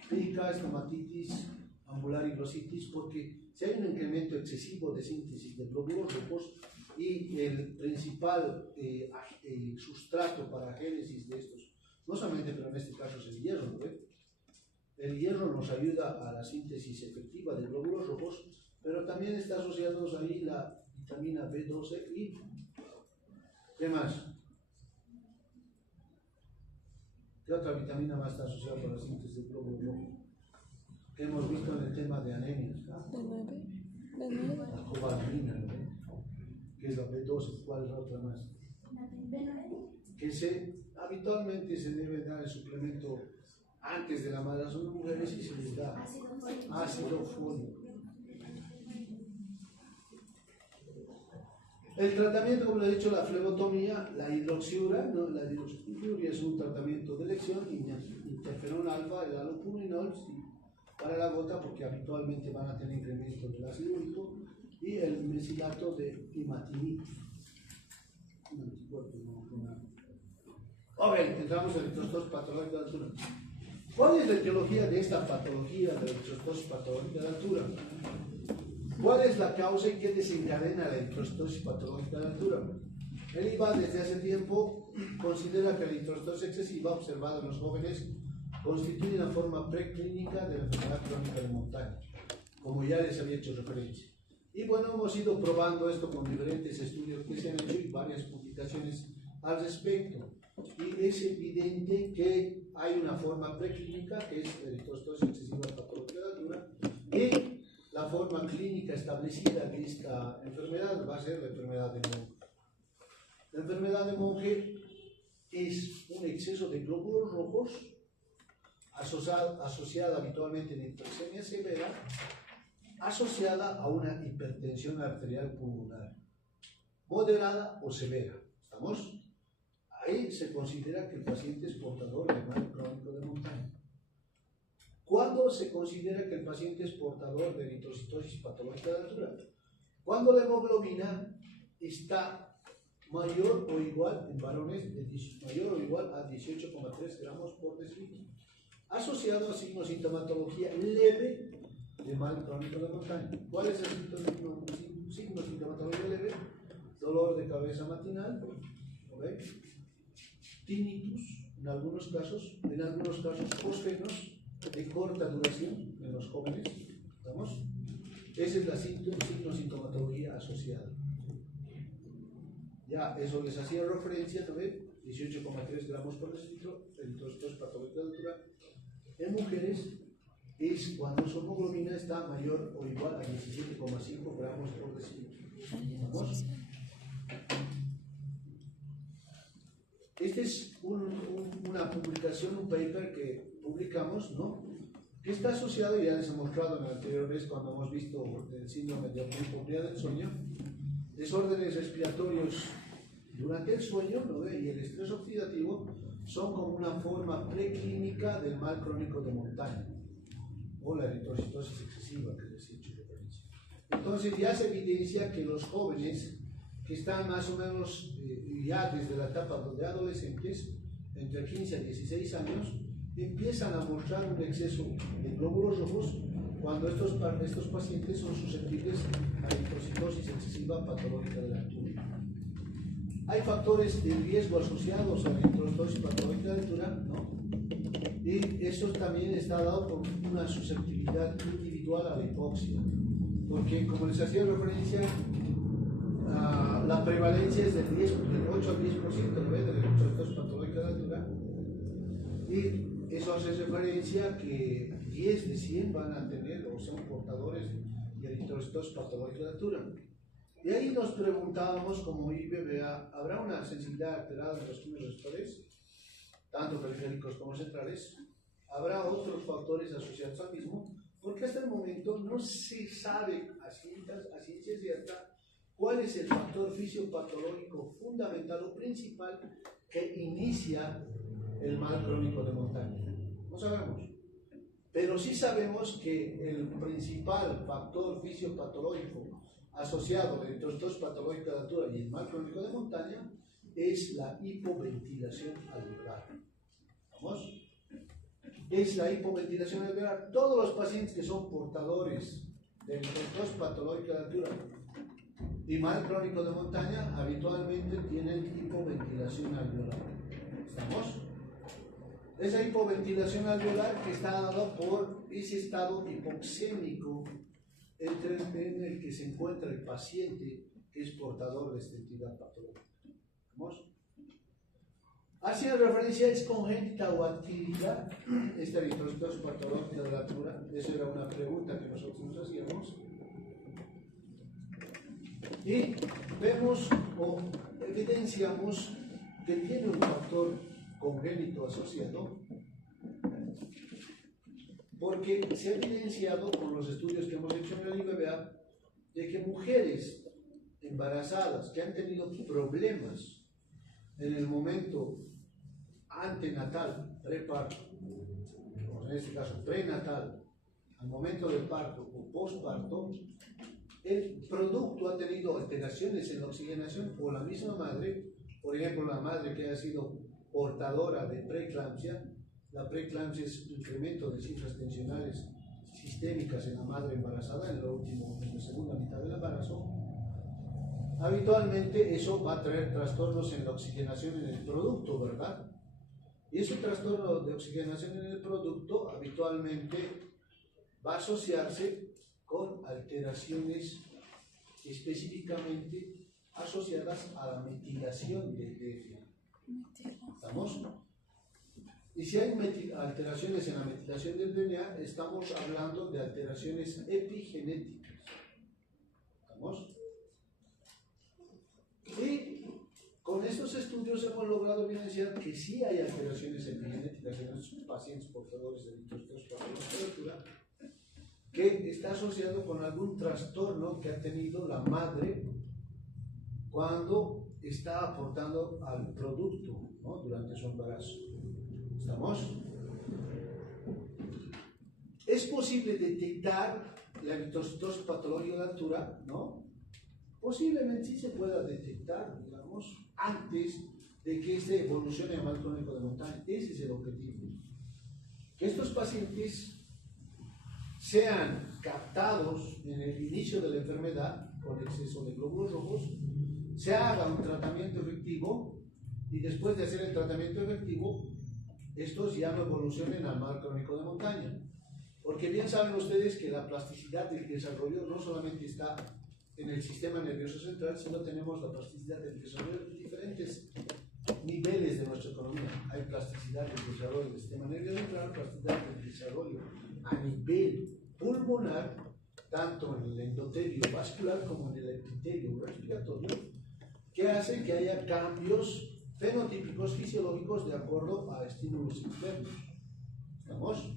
pica, estomatitis, ambular higrositis, porque si hay un incremento excesivo de síntesis de glóbulos rojos y el principal sustrato para génesis de estos, no solamente, pero en este caso es el hierro, ¿no ve? El hierro nos ayuda a la síntesis efectiva de glóbulos rojos, pero también está asociados ahí la vitamina B12 y ¿qué más? ¿Qué otra vitamina más está asociada con la síntesis de glóbulos rojos? Que hemos visto en el tema de anemias. B9. La cobalamina, ¿no? Que es la B12, ¿cuál es la otra más? Que habitualmente se debe dar el suplemento antes de la maduración de mujeres y se les da ácido fólico. El tratamiento, como le he dicho, la flebotomía, la hidroxiura, ¿no? La hidroxiuria es un tratamiento de elección, interferón alfa, el alopurinol, para la gota, porque habitualmente van a tener incremento del ácido úrico, y el mesilato de imatinib. Ok, entramos en la eritrostosis patológica de altura. ¿Cuál es la etiología de esta patología de la eritrostosis patológica de altura? ¿Cuál es la causa y qué desencadena la eritrostosis patológica de altura? El IVA desde hace tiempo considera que la eritrostosis excesiva observada en los jóvenes constituye una forma preclínica de la enfermedad crónica de montaña, como ya les había hecho referencia. Y bueno, hemos ido probando esto con diferentes estudios que se han hecho y varias publicaciones al respecto. Y es evidente que hay una forma preclínica que es eritrocitosis excesiva patológica de altura, y la forma clínica establecida de esta enfermedad va a ser la enfermedad de Monge. La enfermedad de Monge es un exceso de glóbulos rojos asociada habitualmente en hipersemia severa, asociada a una hipertensión arterial pulmonar, moderada o severa. ¿Estamos? Ahí se considera que el paciente es portador de mal crónico de montaña. ¿Cuándo se considera que el paciente es portador de eritrocitosis patológica de altura? Cuando la hemoglobina está mayor o igual en varones, mayor o igual a 18,3 gramos por decilitro, asociado a signos sintomatología leve de mal crónico de montaña. ¿Cuál es el signo sintomatología leve? Dolor de cabeza matinal, ¿okay? Tinnitus, en algunos casos fosfenos de corta duración en los jóvenes. ¿Estamos? Esa es la sintomatología asociada. Ya, eso les hacía referencia, ¿no ve? 18,3 gramos por decilitro, eritrocitosis patológica de altura. En mujeres es cuando su hemoglobina está mayor o igual a 17,5 gramos por decilitro. ¿Estamos? Este es una publicación, un paper que publicamos, ¿no? Que está asociado, ya les hemos mostrado en la anterior vez cuando hemos visto el síndrome de apnea del sueño, desórdenes respiratorios durante el sueño, ¿no? Y el estrés oxidativo son como una forma preclínica del mal crónico de montaña o la eritrocitosis excesiva que les he hecho referencia. Entonces ya se evidencia que los jóvenes que están más o menos ya desde la etapa de adolescentes, entre 15 a 16 años, empiezan a mostrar un exceso de glóbulos rojos cuando estos pacientes son susceptibles a eritrocitosis excesiva patológica de la altura. Hay factores de riesgo asociados a la eritrocitosis patológica de la altura, ¿no? Y eso también está dado por una susceptibilidad individual a la hipoxia, porque como les hacía referencia, la prevalencia es del 8 al 10% de la eritrocitosis patológica de la altura, y eso hace referencia a que 10 de 100 van a tener o son portadores de eritrocitosis patológica de la altura. Y ahí nos preguntábamos, como IBBA, ¿habrá una sensibilidad alterada en los quimios receptores, tanto periféricos como centrales? ¿Habrá otros factores asociados al mismo? Porque hasta el momento no se sabe a ciencia cierta cuál es el factor fisiopatológico fundamental o principal que inicia el mal crónico de montaña. No sabemos. Pero sí sabemos que el principal factor fisiopatológico asociado a la eritrocitosis patológica de altura y el mal crónico de montaña es la hipoventilación alveolar. ¿Vamos? Es la hipoventilación alveolar. Todos los pacientes que son portadores de eritrocitosis patológica de altura y mal crónico de montaña habitualmente tienen hipoventilación alveolar. ¿Estamos? Esa hipoventilación alveolar que está dada por ese estado hipoxémico en el que se encuentra el paciente que es portador de esta entidad patológica. ¿Vamos? Hacia referencia, ¿es congénita o adquirida esta eritrocitosis patológica de la altura? Esa era una pregunta que nosotros nos hacíamos. Y vemos o evidenciamos que tiene un factor congénito asociado, porque se ha evidenciado con los estudios que hemos hecho en el IBBA de que mujeres embarazadas que han tenido problemas en el momento antenatal, preparto, o en este caso prenatal, al momento del parto o posparto, el producto ha tenido alteraciones en la oxigenación, o la misma madre, por ejemplo la madre que ha sido portadora de preeclampsia. La preeclampsia es un incremento de cifras tensionales sistémicas en la madre embarazada en la segunda mitad del embarazo. Habitualmente eso va a traer trastornos en la oxigenación en el producto, ¿verdad? Y ese trastorno de oxigenación en el producto habitualmente va a asociarse con alteraciones específicamente asociadas a la metilación del DF. ¿Estamos? Y si hay alteraciones en la metilación del DNA, estamos hablando de alteraciones epigenéticas. ¿Estamos? Y con estos estudios hemos logrado evidenciar que sí hay alteraciones epigenéticas en nuestros pacientes portadores de leptospirosis que está asociado con algún trastorno que ha tenido la madre cuando está aportando al producto, ¿no?, durante su embarazo. ¿Estamos? ¿Es posible detectar la eritrocitosis patológica de altura? ¿No? Posiblemente sí se pueda detectar, digamos, antes de que se evolucione a mal crónico de montaña. Ese es el objetivo. Que estos pacientes sean captados en el inicio de la enfermedad con exceso de glóbulos rojos, se haga un tratamiento efectivo y después de hacer el tratamiento efectivo, estos ya no evolucionen al mal crónico de montaña. Porque bien saben ustedes que la plasticidad del desarrollo no solamente está en el sistema nervioso central, sino tenemos la plasticidad del desarrollo en diferentes niveles de nuestra economía. Hay plasticidad del desarrollo del sistema nervioso central, plasticidad del desarrollo a nivel pulmonar, tanto en el endotelio vascular como en el epitelio respiratorio, que hacen que haya cambios fenotípicos fisiológicos de acuerdo a estímulos externos. ¿Estamos?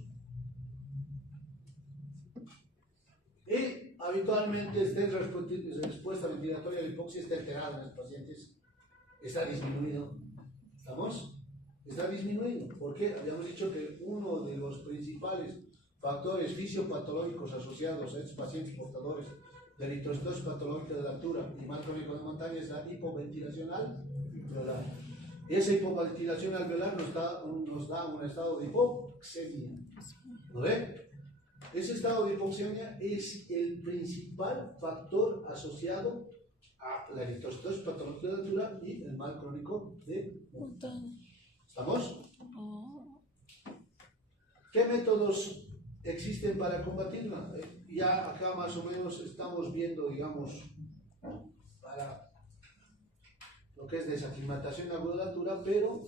Y habitualmente esta respuesta ventilatoria a la hipoxia está alterada en los pacientes, está disminuido. ¿Estamos? Está disminuido. ¿Por qué? Habíamos dicho que uno de los principales factores fisiopatológicos asociados a estos pacientes portadores de eritrocitosis patológica de la altura y mal crónico de montaña es la hipoventilación alveolar. Y esa hipoventilación alveolar nos da un estado de hipoxemia. ¿Lo ve? Ese estado de hipoxemia es el principal factor asociado a la eritrocitosis patológica de la altura y el mal crónico de montaña. ¿Estamos? ¿Qué métodos existen para combatirla? Ya acá más o menos estamos viendo, digamos, para lo que es desaclimatación aguda de la altura, pero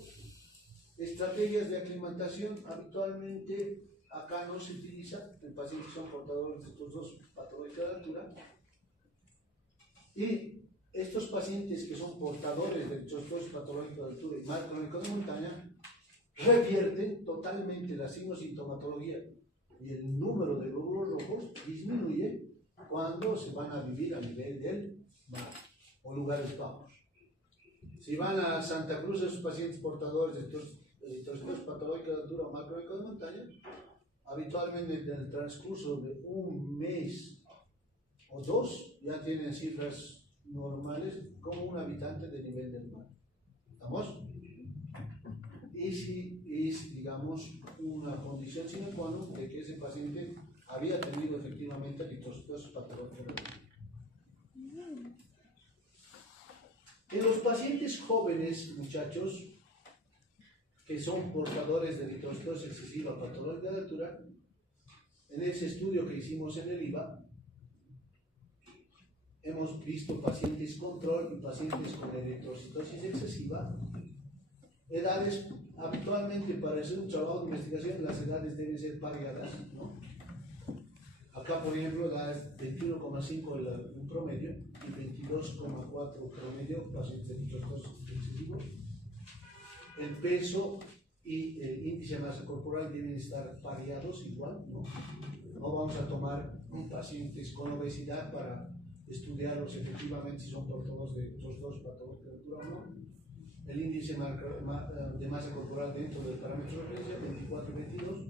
estrategias de aclimatación habitualmente acá no se utilizan en pacientes que son portadores de estos dos patologías de la altura. Y estos pacientes que son portadores de eritrocitosis patológica de altura y mal crónico de montaña revierten totalmente la sintomatología y el número de glóbulos rojos disminuye cuando se van a vivir a nivel del mar o lugares bajos. Si van a Santa Cruz, esos pacientes portadores de eritrocitosis patológica de altura o mal crónico de montaña, habitualmente en el transcurso de un mes o dos ya tienen cifras normales como un habitante de nivel del mar. ¿Estamos? Y si es, digamos, una condición sine qua non de que ese paciente había tenido efectivamente eritrocitosis patológica de altura. En los pacientes jóvenes, muchachos, que son portadores de eritrocitosis excesiva patológica de altura, en ese estudio que hicimos en el IVA, hemos visto pacientes control y pacientes con eritrocitosis excesiva, edades, habitualmente para hacer un trabajo de investigación, las edades deben ser variadas, ¿no? Acá, por ejemplo, da 21,5 un promedio y 22,4 promedio pacientes de eritrocitosis excesivos. El peso y el índice de masa corporal deben estar variados igual, ¿no? No vamos a tomar pacientes con obesidad para estudiarlos efectivamente si son portadores de estos dos patologías de altura o no. El índice de masa corporal dentro del parámetro de referencia, 24 y 22,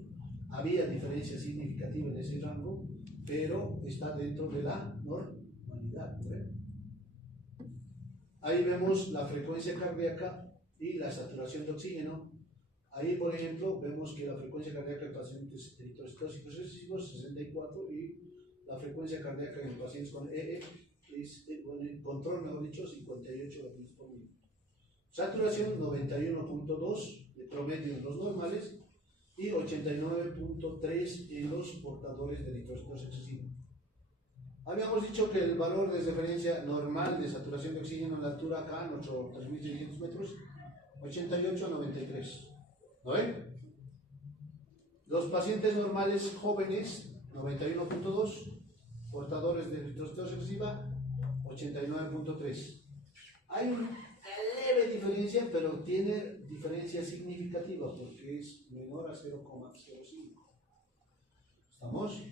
había diferencia significativa en ese rango, pero está dentro de la normalidad, ¿no? Ahí vemos la frecuencia cardíaca y la saturación de oxígeno. Ahí, por ejemplo, vemos que la frecuencia cardíaca en pacientes eritrocitósicos excesivos 64 y la frecuencia cardíaca en pacientes con EE es, en control, mejor dicho, 58 latidos por minuto. Saturación 91.2 de promedio en los normales y 89.3 en los portadores de eritrocitosis excesiva. Habíamos dicho que el valor de referencia normal de saturación de oxígeno en la altura acá, en nuestros 3.600 metros, 88 a 93. ¿No ven? Los pacientes normales jóvenes, 91.2, portadores de eritrosteosis excesiva, 89.3. Hay una leve diferencia, pero tiene diferencia significativa porque es menor a 0,05. ¿Estamos?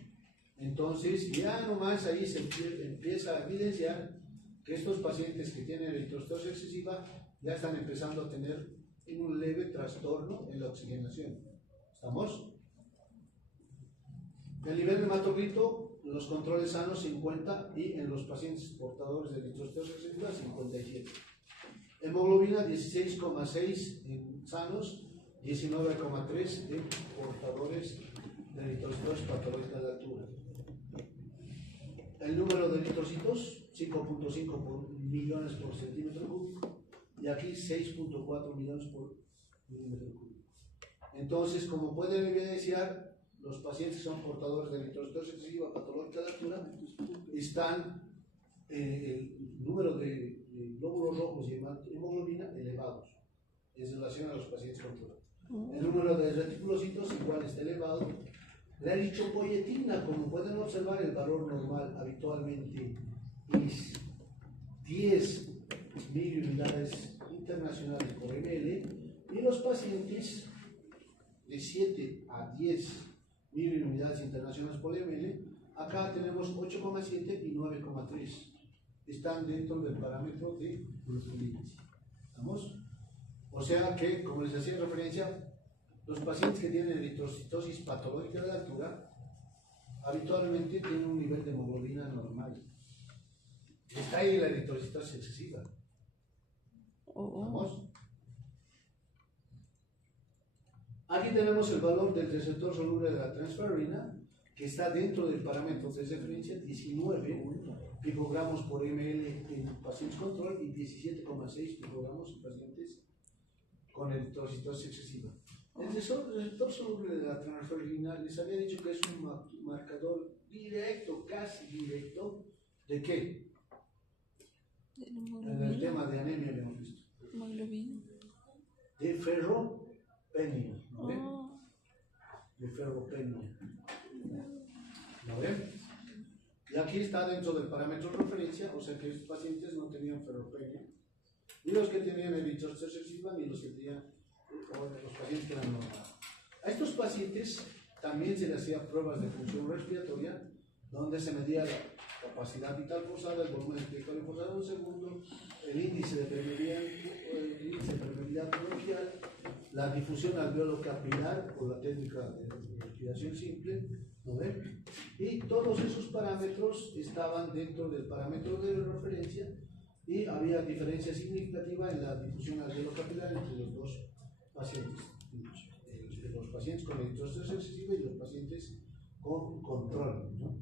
Entonces, ya nomás ahí se empieza a evidenciar que estos pacientes que tienen eritrosteosis excesiva ya están empezando a tener un leve trastorno en la oxigenación. ¿Estamos? El nivel de hematocrito, los controles sanos 50 y en los pacientes portadores de eritrosteosis excesiva 57. Hemoglobina 16,6 en sanos, 19,3 en portadores de eritrosteosis patológica de altura. El número de eritrocitos 5.5 millones por centímetro cúbico y aquí 6.4 millones por milímetro cúbico. Entonces, como pueden evidenciar, los pacientes que son portadores de eritrosteosis excesiva patológica de altura están el número de glóbulos rojos y hemoglobina elevados en relación a los pacientes controlados. El número de reticulocitos igual está elevado. La eritropoyetina, como pueden observar, el valor normal habitualmente es 10 miliunidades internacionales por ml y los pacientes de 7 a 10 miliunidades internacionales por ml, acá tenemos 8,7 y 9,3. Están dentro del parámetro de fluorescencia. ¿Estamos? O sea que, como les hacía referencia, los pacientes que tienen eritrocitosis patológica de la altura habitualmente tienen un nivel de hemoglobina normal. Está ahí la eritrocitosis excesiva. ¿Estamos? Aquí tenemos el valor del receptor soluble de la transferrina, que está dentro del parámetro de referencia, 19 picogramos por ml en pacientes control y 17,6 picogramos en pacientes con eritrocitosis excesiva. El receptor soluble de la transferrina, les había dicho que es un marcador directo, casi directo, ¿de qué? En el tema de anemia le hemos visto. Hemoglobina. De ferropenia, ¿no ven? De ferropenia. ¿No ven? Y aquí está dentro del parámetro de referencia, o sea que estos pacientes no tenían ferropenia, ni los que tenían eritrocetos excesiva, ni los que tenían los pacientes que eran normales. A estos pacientes también se les hacía pruebas de función respiratoria, donde se medía la capacidad vital forzada, el volumen expiratorio forzado en un segundo, el índice de permeabilidad bronquial, la difusión alveolo-capilar por la técnica de respiración simple, ¿no ven? Y todos esos parámetros estaban dentro del parámetro de referencia y había diferencia significativa en la difusión alveolo-capilar entre los dos pacientes, los pacientes con eritrocetos excesiva y los pacientes con control, ¿no?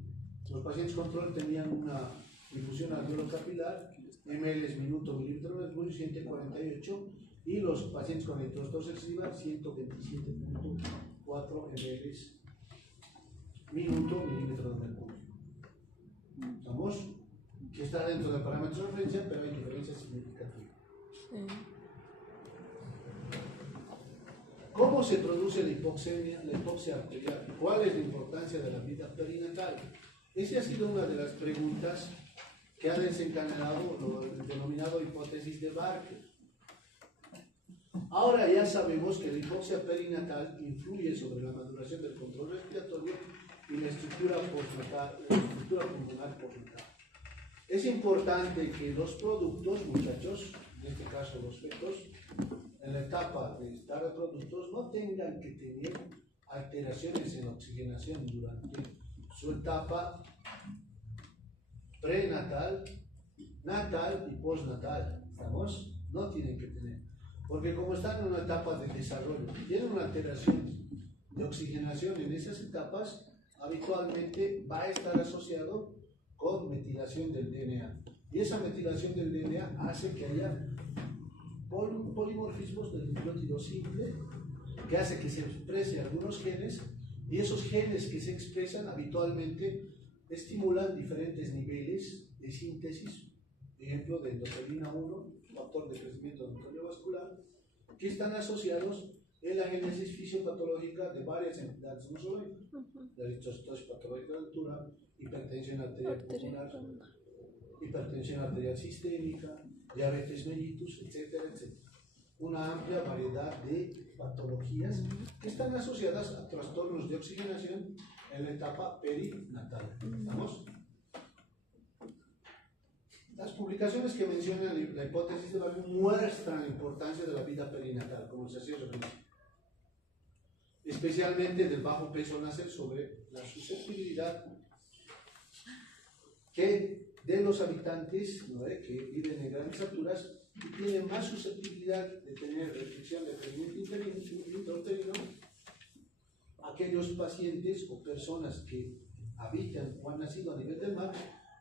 Los pacientes control tenían una difusión alveolo-capilar, ml minuto milímetro mercurio 148, y los pacientes con eritrocetos excesiva 127.4 ml minuto milímetro de mercurio. ¿Estamos? Que está dentro del parámetro de referencia, pero hay diferencias significativas. Sí. ¿Cómo se produce la hipoxia arterial? ¿Cuál es la importancia de la vida perinatal? Esa ha sido una de las preguntas que ha desencadenado el denominado hipótesis de Barker. Ahora ya sabemos que la hipoxia perinatal influye sobre la maduración del control respiratorio y la estructura pulmonar postnatal. Es importante que los productos, muchachos, en este caso los fetos, en la etapa de estar de productos, no tengan que tener alteraciones en la oxigenación durante su etapa prenatal, natal y postnatal. ¿Estamos? No tienen que tener. Porque como están en una etapa de desarrollo, tienen una alteración de oxigenación en esas etapas, habitualmente va a estar asociado con metilación del DNA. Y esa metilación del DNA hace que haya polimorfismos del nucleótido simple, que hace que se expresen algunos genes, y esos genes que se expresan habitualmente estimulan diferentes niveles de síntesis, por ejemplo, de endotelina 1, factor de crecimiento cardiovascular, que están asociados en la génesis fisiopatológica de varias entidades, no solo la eritrostosis patológica de altura, hipertensión arterial pulmonar, hipertensión arterial sistémica, diabetes mellitus, etcétera, etcétera. Una amplia variedad de patologías que están asociadas a trastornos de oxigenación en la etapa perinatal. ¿Estamos? Las publicaciones que mencionan la hipótesis de Barber muestran la importancia de la vida perinatal, como se hacía referencia, especialmente del bajo peso al nacer sobre la susceptibilidad que de los habitantes, ¿no?, que viven en grandes alturas y tienen más susceptibilidad de tener restricción de crecimiento intrauterino, aquellos pacientes o personas que habitan o han nacido a nivel del mar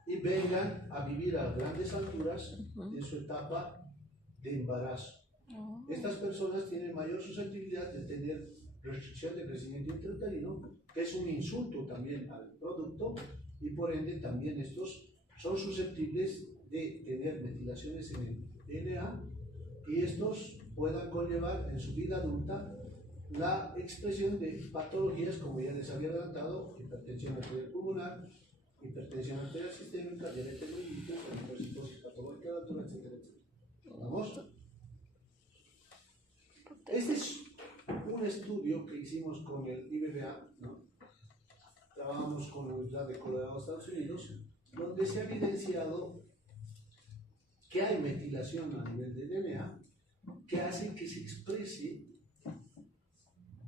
y vengan a vivir a grandes alturas en su etapa de embarazo. Estas personas tienen mayor susceptibilidad de tener restricción de crecimiento intrauterino, que es un insulto también al producto, y por ende también estos son susceptibles de tener metilaciones en el DNA, y estos puedan conllevar en su vida adulta la expresión de patologías, como ya les había adelantado: hipertensión arterial pulmonar, hipertensión arterial sistémica, diabetes mellitus, eritrosis patológica de altura, etcétera, etcétera. ¿Vamos? Este es un estudio que hicimos con el IBBA, ¿no? Trabajamos con la Universidad de Colorado, Estados Unidos, donde se ha evidenciado que hay metilación a nivel de DNA que hace que se exprese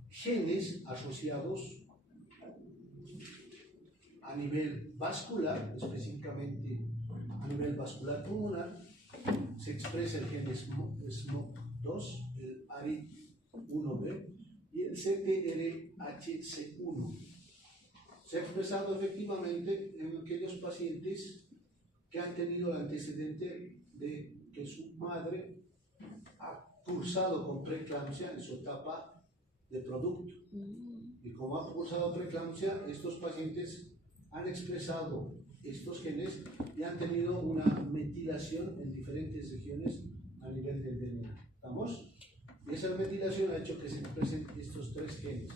genes asociados a nivel vascular, específicamente a nivel vascular pulmonar. Se expresa el gen SMOC2, el ARI1B y el CTRHC1. Se ha expresado efectivamente en aquellos pacientes que han tenido el antecedente de que su madre ha cursado con preeclampsia en su etapa de producto. Y como ha cursado preeclampsia, estos pacientes han expresado estos genes y han tenido una metilación en diferentes regiones a nivel del DNA. ¿Estamos? Y esa metilación ha hecho que se expresen estos tres genes: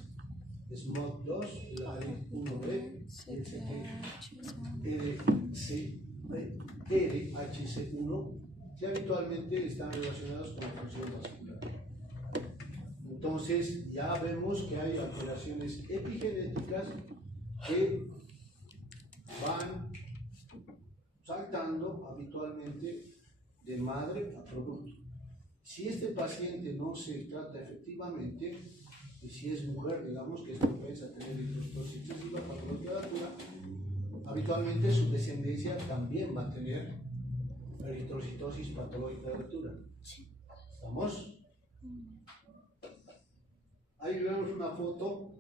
SMOC2, el ARI1B, el CTRHC1, que habitualmente están relacionados con la función vascular. Entonces ya vemos que hay alteraciones epigenéticas que van saltando habitualmente de madre a producto. Si este paciente no se trata efectivamente, y si es mujer, digamos, que es propensa a tener eritrostosis excesiva, patología de altura, habitualmente su descendencia también va a tener eritrocitosis patológica de altura. ¿Estamos? Ahí vemos una foto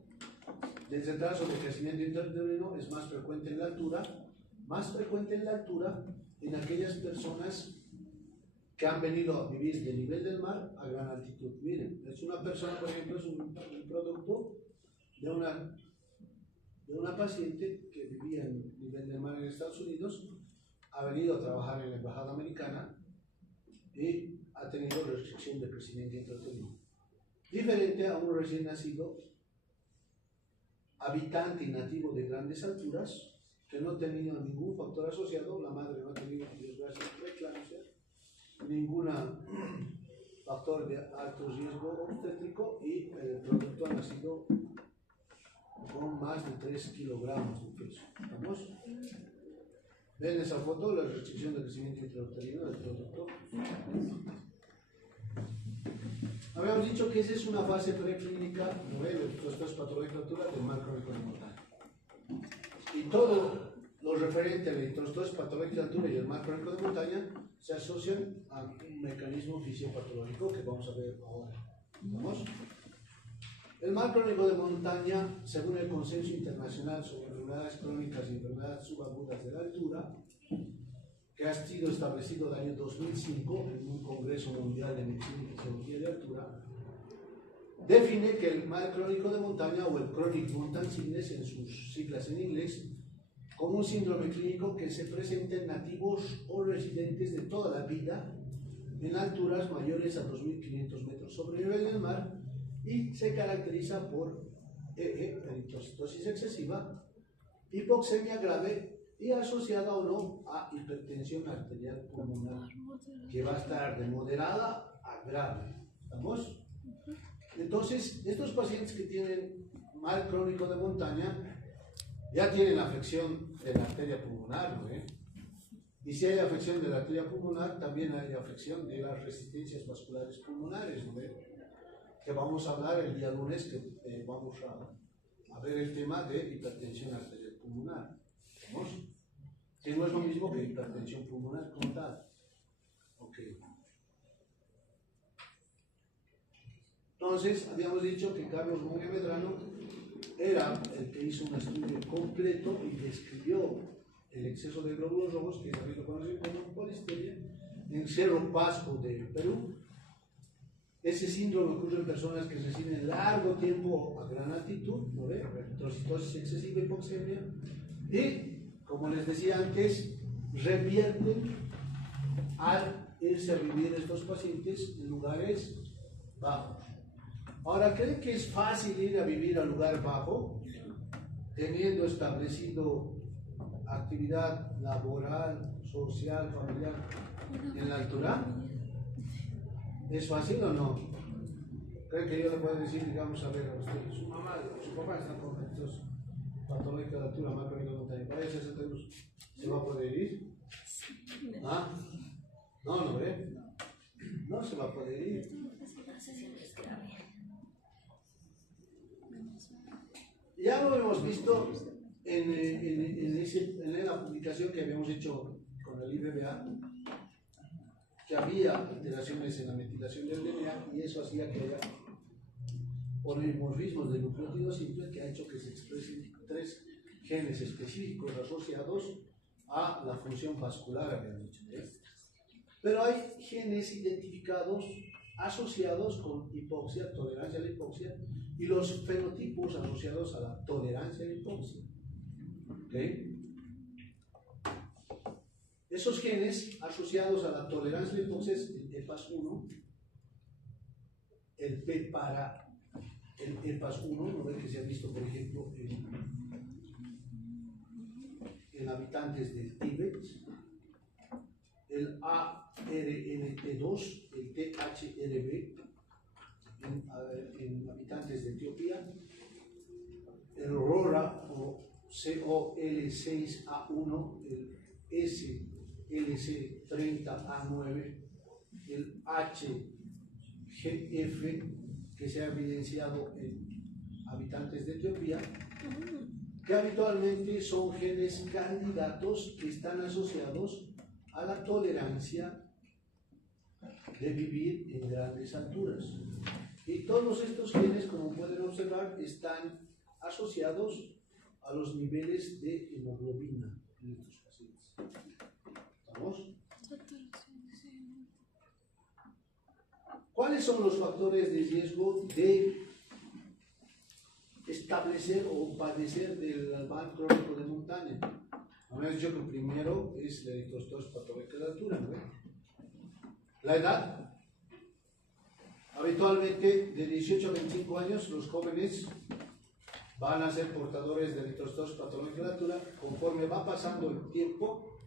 del retraso de crecimiento intrauterino. Es más frecuente en la altura, en aquellas personas que han venido a vivir de nivel del mar a gran altitud. Miren, es una persona, por ejemplo, es un producto de una paciente que vivía en nivel del mar en Estados Unidos, ha venido a trabajar en la embajada americana y ha tenido restricción de crecimiento intrauterino. Diferente a un recién nacido habitante y nativo de grandes alturas que no tenía ningún factor asociado. La madre no ha tenido, Dios gracias, preeclampsia, ningún factor de alto riesgo obstétrico, y el producto ha nacido con más de 3 kilogramos de peso. ¿Vamos? ¿Ven esa foto? La restricción de crecimiento intrauterino del producto. Habíamos dicho que esa es una fase preclínica, ¿no? De eritrostosis patológica de altura del mar crónico de montaña. Y todo lo referente a la eritrostosis patológica de altura y el mar crónico de montaña se asocian a un mecanismo fisiopatológico que vamos a ver ahora. ¿Vamos? El mar crónico de montaña, según el Consenso Internacional sobre Enfermedades Crónicas y Enfermedades Subagudas de la Altura, que ha sido establecido en el año 2005 en un Congreso Mundial de Medicina y Fisiología de Altura, define que el mal crónico de montaña, o el Chronic Mountain Sickness en sus siglas en inglés, como un síndrome clínico que se presenta en nativos o residentes de toda la vida en alturas mayores a 2.500 metros sobre el nivel del mar, y se caracteriza por eritrocitosis excesiva, hipoxemia grave y asociada o no a hipertensión arterial pulmonar, que va a estar de moderada a grave. ¿Estamos? Entonces, estos pacientes que tienen mal crónico de montaña ya tienen afección de la arteria pulmonar, ¿no? Y si hay afección de la arteria pulmonar, también hay afección de las resistencias vasculares pulmonares, ¿no? Que vamos a hablar el día lunes, que vamos a ver el tema de hipertensión arterial pulmonar. ¿Vamos? Que no es lo mismo que hipertensión pulmonar como tal. Ok. Entonces, habíamos dicho que Carlos Monge Medrano era el que hizo un estudio completo y describió el exceso de glóbulos rojos, que también lo conocen como polisteria, en Cerro Pasco de Perú. Ese síndrome ocurre en personas que reciben largo tiempo a gran altitud, ¿no ve? Eritrocitosis excesiva, hipoxemia, y, como les decía antes, revierten al irse a vivir estos pacientes en lugares bajos. Ahora, ¿creen que es fácil ir a vivir a lugar bajo, teniendo establecido actividad laboral, social, familiar en la altura? ¿Es fácil o no? ¿Creen que yo le puedo decir, digamos, a ver, a usted, su mamá, su papá están con estos patología de altura, más crónica de montaña, vaya a ¿se va a poder ir? ¿Ah? No, ¿no ve? No se va a poder ir. Ya lo hemos visto en la publicación que habíamos hecho con el IBBA, que había alteraciones en la metilación del DNA y eso hacía que haya polimorfismos de nucleótido simple que ha hecho que se expresen 3 genes específicos asociados a la función vascular, habían dicho. Pero hay genes identificados asociados con hipoxia, tolerancia a la hipoxia, y los fenotipos asociados a la tolerancia a la hipoxia. ¿Okay? Esos genes asociados a la tolerancia a la hipoxia es el EPAS1, el P para el EPAS1, ¿no ven que se ha visto, por ejemplo, en habitantes del Tíbet, el ARNT2, el THRB, en habitantes de Etiopía, el RORA o COL6A1, el SLC30A9, el HGF, que se ha evidenciado en habitantes de Etiopía, que habitualmente son genes candidatos que están asociados a la tolerancia de vivir en grandes alturas. Y todos estos genes, como pueden observar, están asociados a los niveles de hemoglobina en estos pacientes. ¿Estamos? ¿Cuáles son los factores de riesgo de establecer o padecer del mal crónico de montaña? Habíamos dicho que el primero es la eritrocitosis patológica de altura, ¿no? La edad. Habitualmente, de 18 a 25 años, los jóvenes van a ser portadores de eritrocitosis patológica de altura. Conforme va pasando el tiempo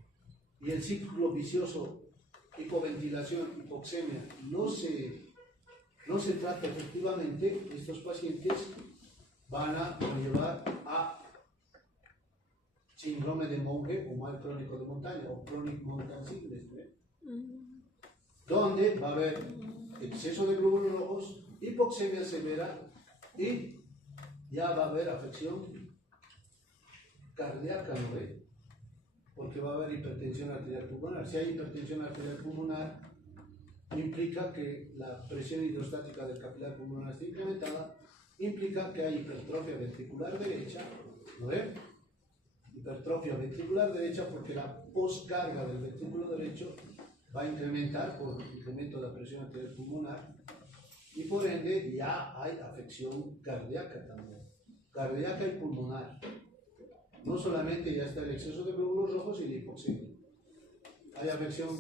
y el ciclo vicioso, hipoventilación, hipoxemia, no se trata efectivamente, estos pacientes van a llevar a síndrome de Monge o mal crónico de montaña, o chronic mountain sickness, donde va a haber exceso de glóbulos rojos, hipoxemia severa y ya va a haber afección cardíaca, ¿no ve? Porque va a haber hipertensión arterial pulmonar. Si hay hipertensión arterial pulmonar, implica que la presión hidrostática del capilar pulmonar está incrementada, implica que hay hipertrofia ventricular derecha, ¿no ve? Hipertrofia ventricular derecha porque la poscarga del ventrículo derecho va a incrementar por incremento de la presión arterial pulmonar y por ende ya hay afección cardíaca también, cardíaca y pulmonar. No solamente ya está el exceso de glóbulos rojos y la hipoxemia, hay afección,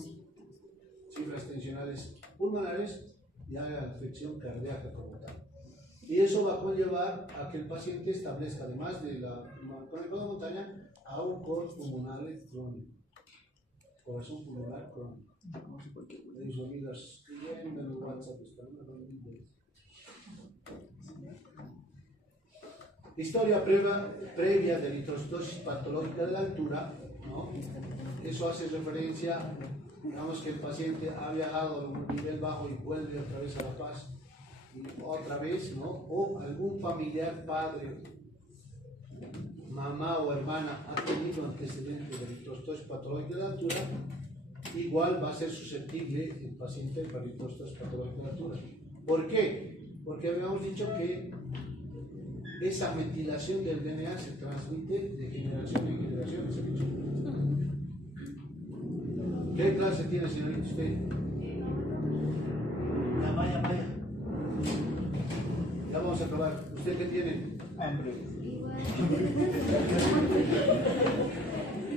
cifras tensionales pulmonares y hay afección cardíaca como tal. Y eso va a conllevar a que el paciente establezca, además de la crónico de montaña, a un cor pulmonar crónico, corazón pulmonar crónico. De sus amigas, en el WhatsApp están. Historia previa de eritrostosis patológica de la altura, ¿no? Eso hace referencia, digamos que el paciente ha viajado a un nivel bajo y vuelve otra vez a La Paz, y otra vez, ¿no? O algún familiar, padre, mamá o hermana ha tenido antecedentes de eritrostosis patológica de la altura, igual va a ser susceptible el paciente de eritrostosis patológica de la altura. ¿Por qué? Porque habíamos dicho que esa metilación del DNA se transmite de generación en generación. ¿Se ha dicho? ¿Qué clase tiene, señorita, usted? Ya vaya. Ya vamos a acabar. ¿Usted qué tiene? Hambre.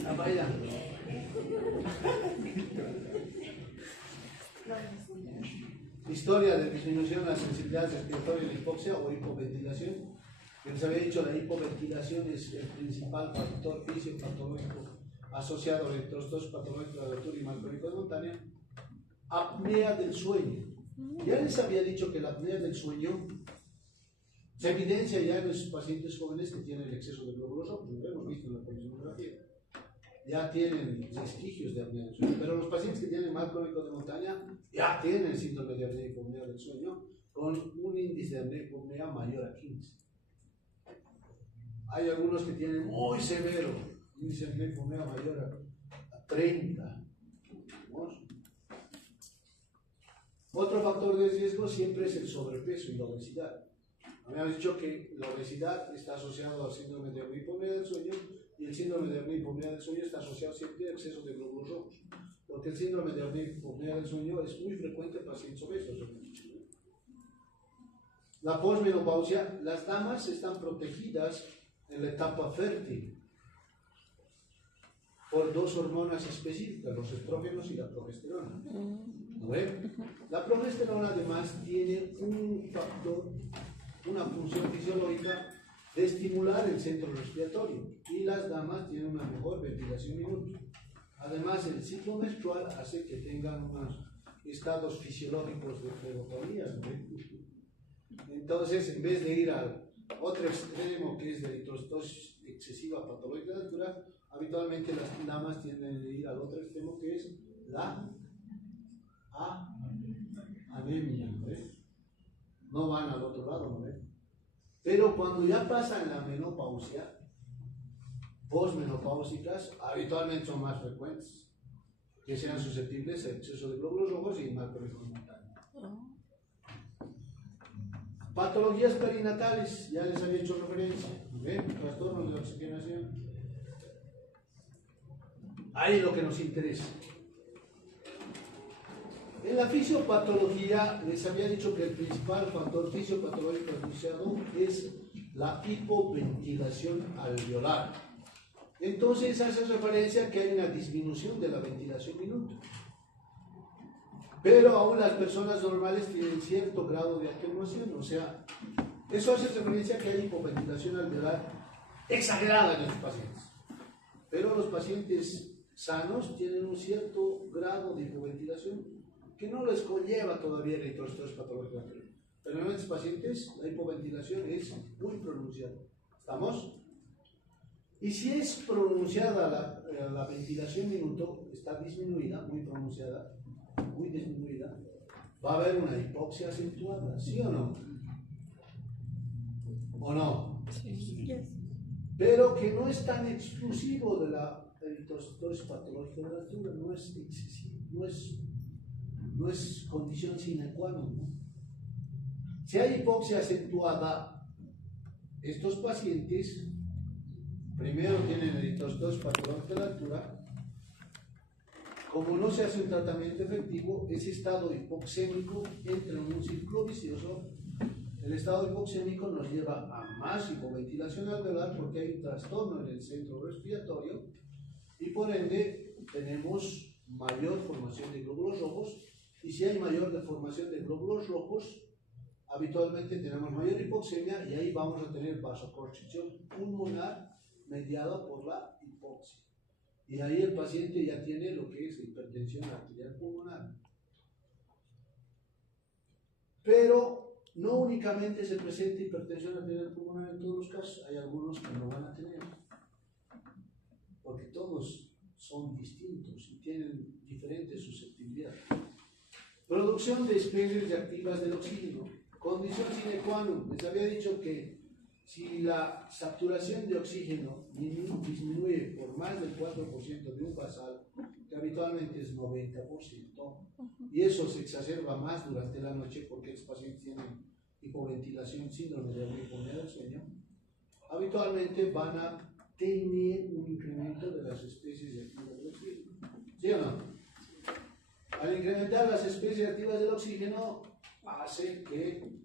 Ya vaya. Historia de disminución de la sensibilidad respiratoria de la hipoxia o hipoventilación. Que les había dicho, la hipoventilación es el principal factor fisiopatológico asociado a la eritrostosis patológica de la altura y mal crónico de montaña. Apnea del sueño. Ya les había dicho que la apnea del sueño se evidencia ya en los pacientes jóvenes que tienen exceso de glóbulos rojos, lo hemos visto en la polisomografía. Ya tienen vestigios de apnea del sueño, pero los pacientes que tienen mal crónico de montaña ya tienen síndrome de apnea y hipopnea del sueño con un índice de apnea y hipopnea mayor a 15. Hay algunos que tienen muy severo índice de apnea y hipopnea mayor a 30. Otro factor de riesgo siempre es el sobrepeso y la obesidad. Habíamos dicho que la obesidad está asociada al síndrome de apnea y hipopnea del sueño, y el síndrome de apnea y hipopnea del sueño está asociado siempre al exceso de glóbulos rojos, porque el síndrome de apnea y hipopnea del sueño es muy frecuente en pacientes obesos. La posmenopausia, las damas están protegidas en la etapa fértil por dos hormonas específicas, los estrógenos y la progesterona. ¿No ven? La progesterona además tiene un factor, una función fisiológica de estimular el centro respiratorio, y las damas tienen una mejor ventilación minuto. Además, el ciclo menstrual hace que tengan unos estados fisiológicos de flebotomía, ¿no? Entonces, en vez de ir al otro extremo, que es de eritrostosis excesiva patológica de altura, habitualmente las damas tienden a ir al otro extremo, que es la anemia, ¿no? No van al otro lado, ¿no? Pero cuando ya pasan la menopausia, posmenopáusicas, habitualmente son más frecuentes, que sean susceptibles a exceso de glóbulos rojos y mal crónico de montaña. Patologías perinatales, ya les había hecho referencia, ¿ven? Trastornos de la oxigenación. Ahí es lo que nos interesa. En la fisiopatología les había dicho que el principal factor fisiopatológico asociado es la hipoventilación alveolar. Entonces hace referencia a que hay una disminución de la ventilación minuto. Pero aún las personas normales tienen cierto grado de atenuación, o sea, eso hace referencia a que hay hipoventilación alveolar exagerada en los pacientes. Pero los pacientes sanos tienen un cierto grado de hipoventilación que no les conlleva todavía la eritrostosis patológica. Pero en estos pacientes la hipoventilación es muy pronunciada. ¿Estamos? Y si es pronunciada la ventilación minuto, está disminuida, muy pronunciada, muy disminuida, va a haber una hipoxia acentuada, ¿sí o no? ¿O no? Sí. Yes. Pero que no es tan exclusivo de la eritrostosis patológica de la altura, no es excesivo, no es condición sine qua non, ¿no? Si hay hipoxia acentuada, estos pacientes primero tienen eritrostosis patológica de la altura. Como no se hace un tratamiento efectivo, ese estado hipoxémico entra en un círculo vicioso. El estado hipoxémico nos lleva a más hipoventilación alveolar porque hay un trastorno en el centro respiratorio y por ende tenemos mayor formación de glóbulos rojos, y si hay mayor deformación de glóbulos rojos, habitualmente tenemos mayor hipoxemia y ahí vamos a tener vasoconstricción pulmonar mediada por la hipoxia. Y ahí el paciente ya tiene lo que es hipertensión arterial pulmonar. Pero no únicamente se presenta hipertensión arterial pulmonar en todos los casos, hay algunos que no van a tener, porque todos son distintos y tienen diferentes susceptibilidades. Producción de especies reactivas del oxígeno. Condición sine qua non. Les había dicho que si la saturación de oxígeno disminuye por más del 4% de un basal, que habitualmente es 90%, y eso se exacerba más durante la noche porque los pacientes tienen hipoventilación, síndrome de apnea del sueño, habitualmente van a tener un incremento de las especies reactivas del oxígeno. ¿Sí o no? Al incrementar las especies activas del oxígeno, hace que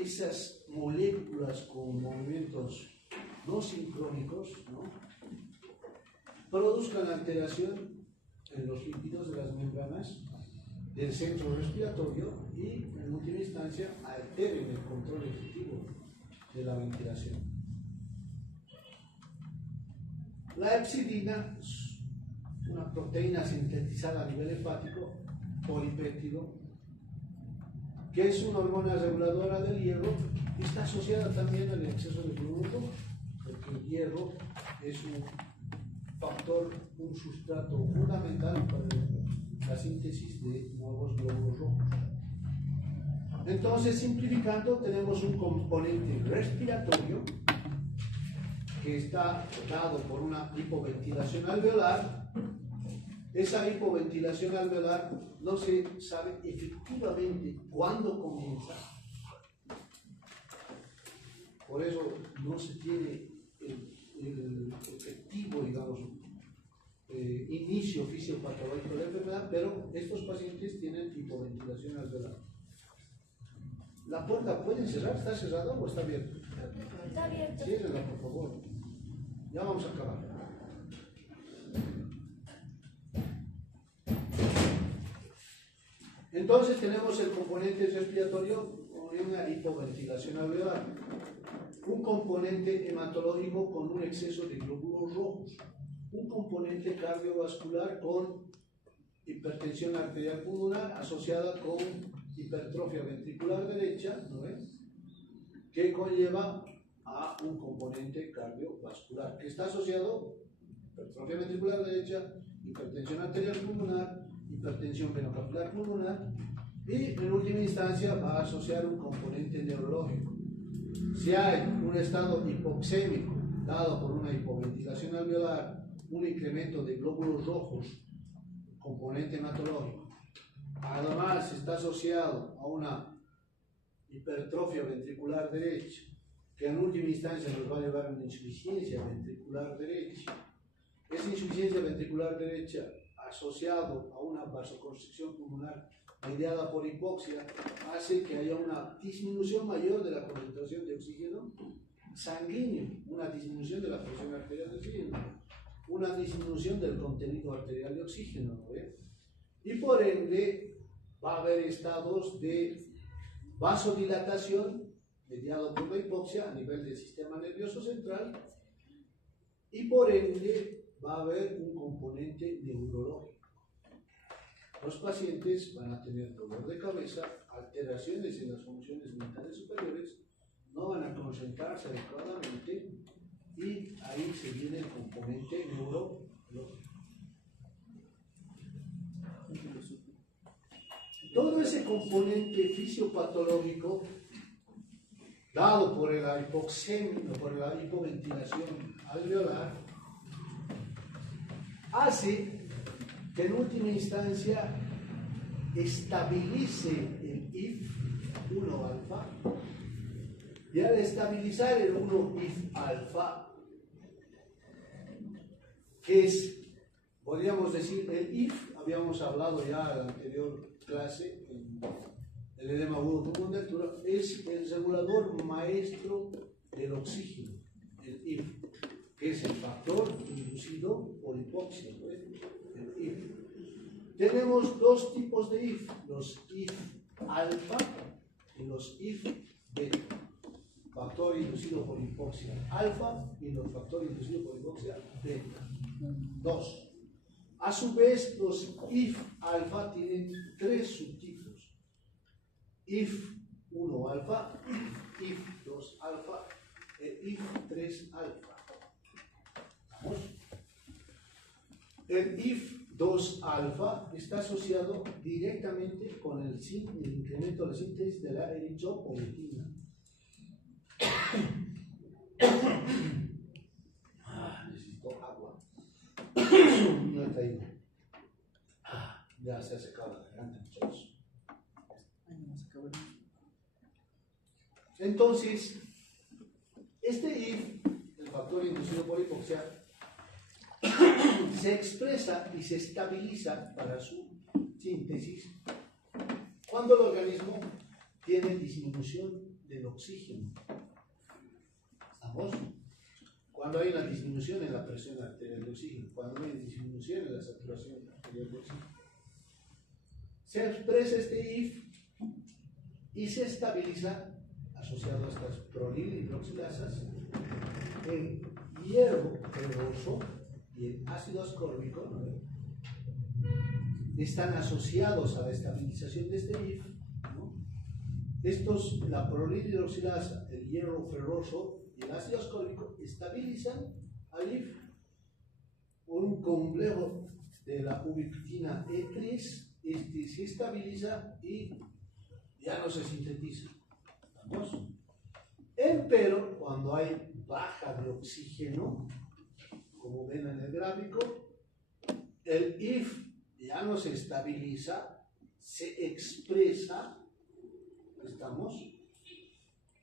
esas moléculas con movimientos no sincrónicos, ¿no?, produzcan alteración en los lípidos de las membranas del centro respiratorio y, en última instancia, alteren el control efectivo de la ventilación. La epsidina es una proteína sintetizada a nivel hepático, polipéptido, que es una hormona reguladora del hierro y está asociada también al exceso de glúcido, porque el hierro es un factor, un sustrato fundamental para la síntesis de nuevos glóbulos rojos. Entonces, simplificando, tenemos un componente respiratorio que está dado por una hipoventilación alveolar. Esa hipoventilación alveolar no se sabe efectivamente cuándo comienza, por eso no se tiene el efectivo, digamos, inicio fisiopatológico de la enfermedad, pero estos pacientes tienen hipoventilación alveolar. ¿La puerta puede cerrar? ¿Está cerrada o está abierta? Está abierto. Ciérrela, por favor. Ya vamos a acabar. Entonces tenemos el componente respiratorio con una hipoventilación alveolar, un componente hematológico con un exceso de glóbulos rojos, un componente cardiovascular con hipertensión arterial pulmonar asociada con hipertrofia ventricular derecha, ¿no ven?, que conlleva a un componente cardiovascular que está asociado a hipertrofia ventricular derecha, hipertensión arterial pulmonar, hipertensión venocapilar pulmonar y en última instancia va a asociar un componente neurológico. Si hay un estado hipoxémico dado por una hipoventilación alveolar, un incremento de glóbulos rojos, componente hematológico, además está asociado a una hipertrofia ventricular derecha, que en última instancia nos va a llevar a una insuficiencia ventricular derecha. Esa insuficiencia ventricular derecha asociado a una vasoconstricción pulmonar mediada por hipoxia hace que haya una disminución mayor de la concentración de oxígeno sanguíneo, una disminución de la presión arterial de oxígeno, una disminución del contenido arterial de oxígeno, ¿no ve? Y por ende va a haber estados de vasodilatación mediado por la hipoxia a nivel del sistema nervioso central y por ende va a haber un componente neurológico. Los pacientes van a tener dolor de cabeza, alteraciones en las funciones mentales superiores, no van a concentrarse adecuadamente y ahí se viene el componente neurológico. Todo ese componente fisiopatológico dado por la hipoxemia, por la hipoventilación alveolar, hace que en última instancia estabilice el IF1 alfa, y al estabilizar el 1 IF alfa, que es, podríamos decir, el IF, habíamos hablado ya en la anterior clase, el edema agudo común de altura, es el regulador maestro del oxígeno, el IF, que es el factor inducido por hipoxia, ¿no? El IF. Tenemos dos tipos de IF, los IF alfa y los if beta, factor inducido por hipoxia alfa y los factores inducidos por hipoxia beta. 2. A su vez, los if alfa tienen 3 subtipos: if 1 alfa, if 2 alfa e if 3 alfa. ¿Vamos? El if 2 alfa está asociado directamente con el incremento de la síntesis de la eritropoyetina. Necesito agua. No he traído. Ya se ha secado la garganta, muchachos. Entonces, este if, el factor inducido por hipoxia, se expresa y se estabiliza para su síntesis cuando el organismo tiene disminución del oxígeno. ¿Estamos? Cuando hay una disminución en la presión arterial de oxígeno, cuando hay disminución en la saturación arterial de oxígeno, se expresa este if y se estabiliza asociado a estas prolilhidroxilasas el hierro ferroso y el ácido ascórbico, ¿no? Están asociados a la estabilización de este if, ¿no? Estos, la prolilhidroxilasa, el hierro ferroso y el ácido ascórbico, estabilizan al if. Un complejo de la ubiquitina E3 se estabiliza y ya no se sintetiza. ¿Vamos? Empero, cuando hay baja de oxígeno, como ven en el gráfico, el if ya no se estabiliza, se expresa, ¿estamos?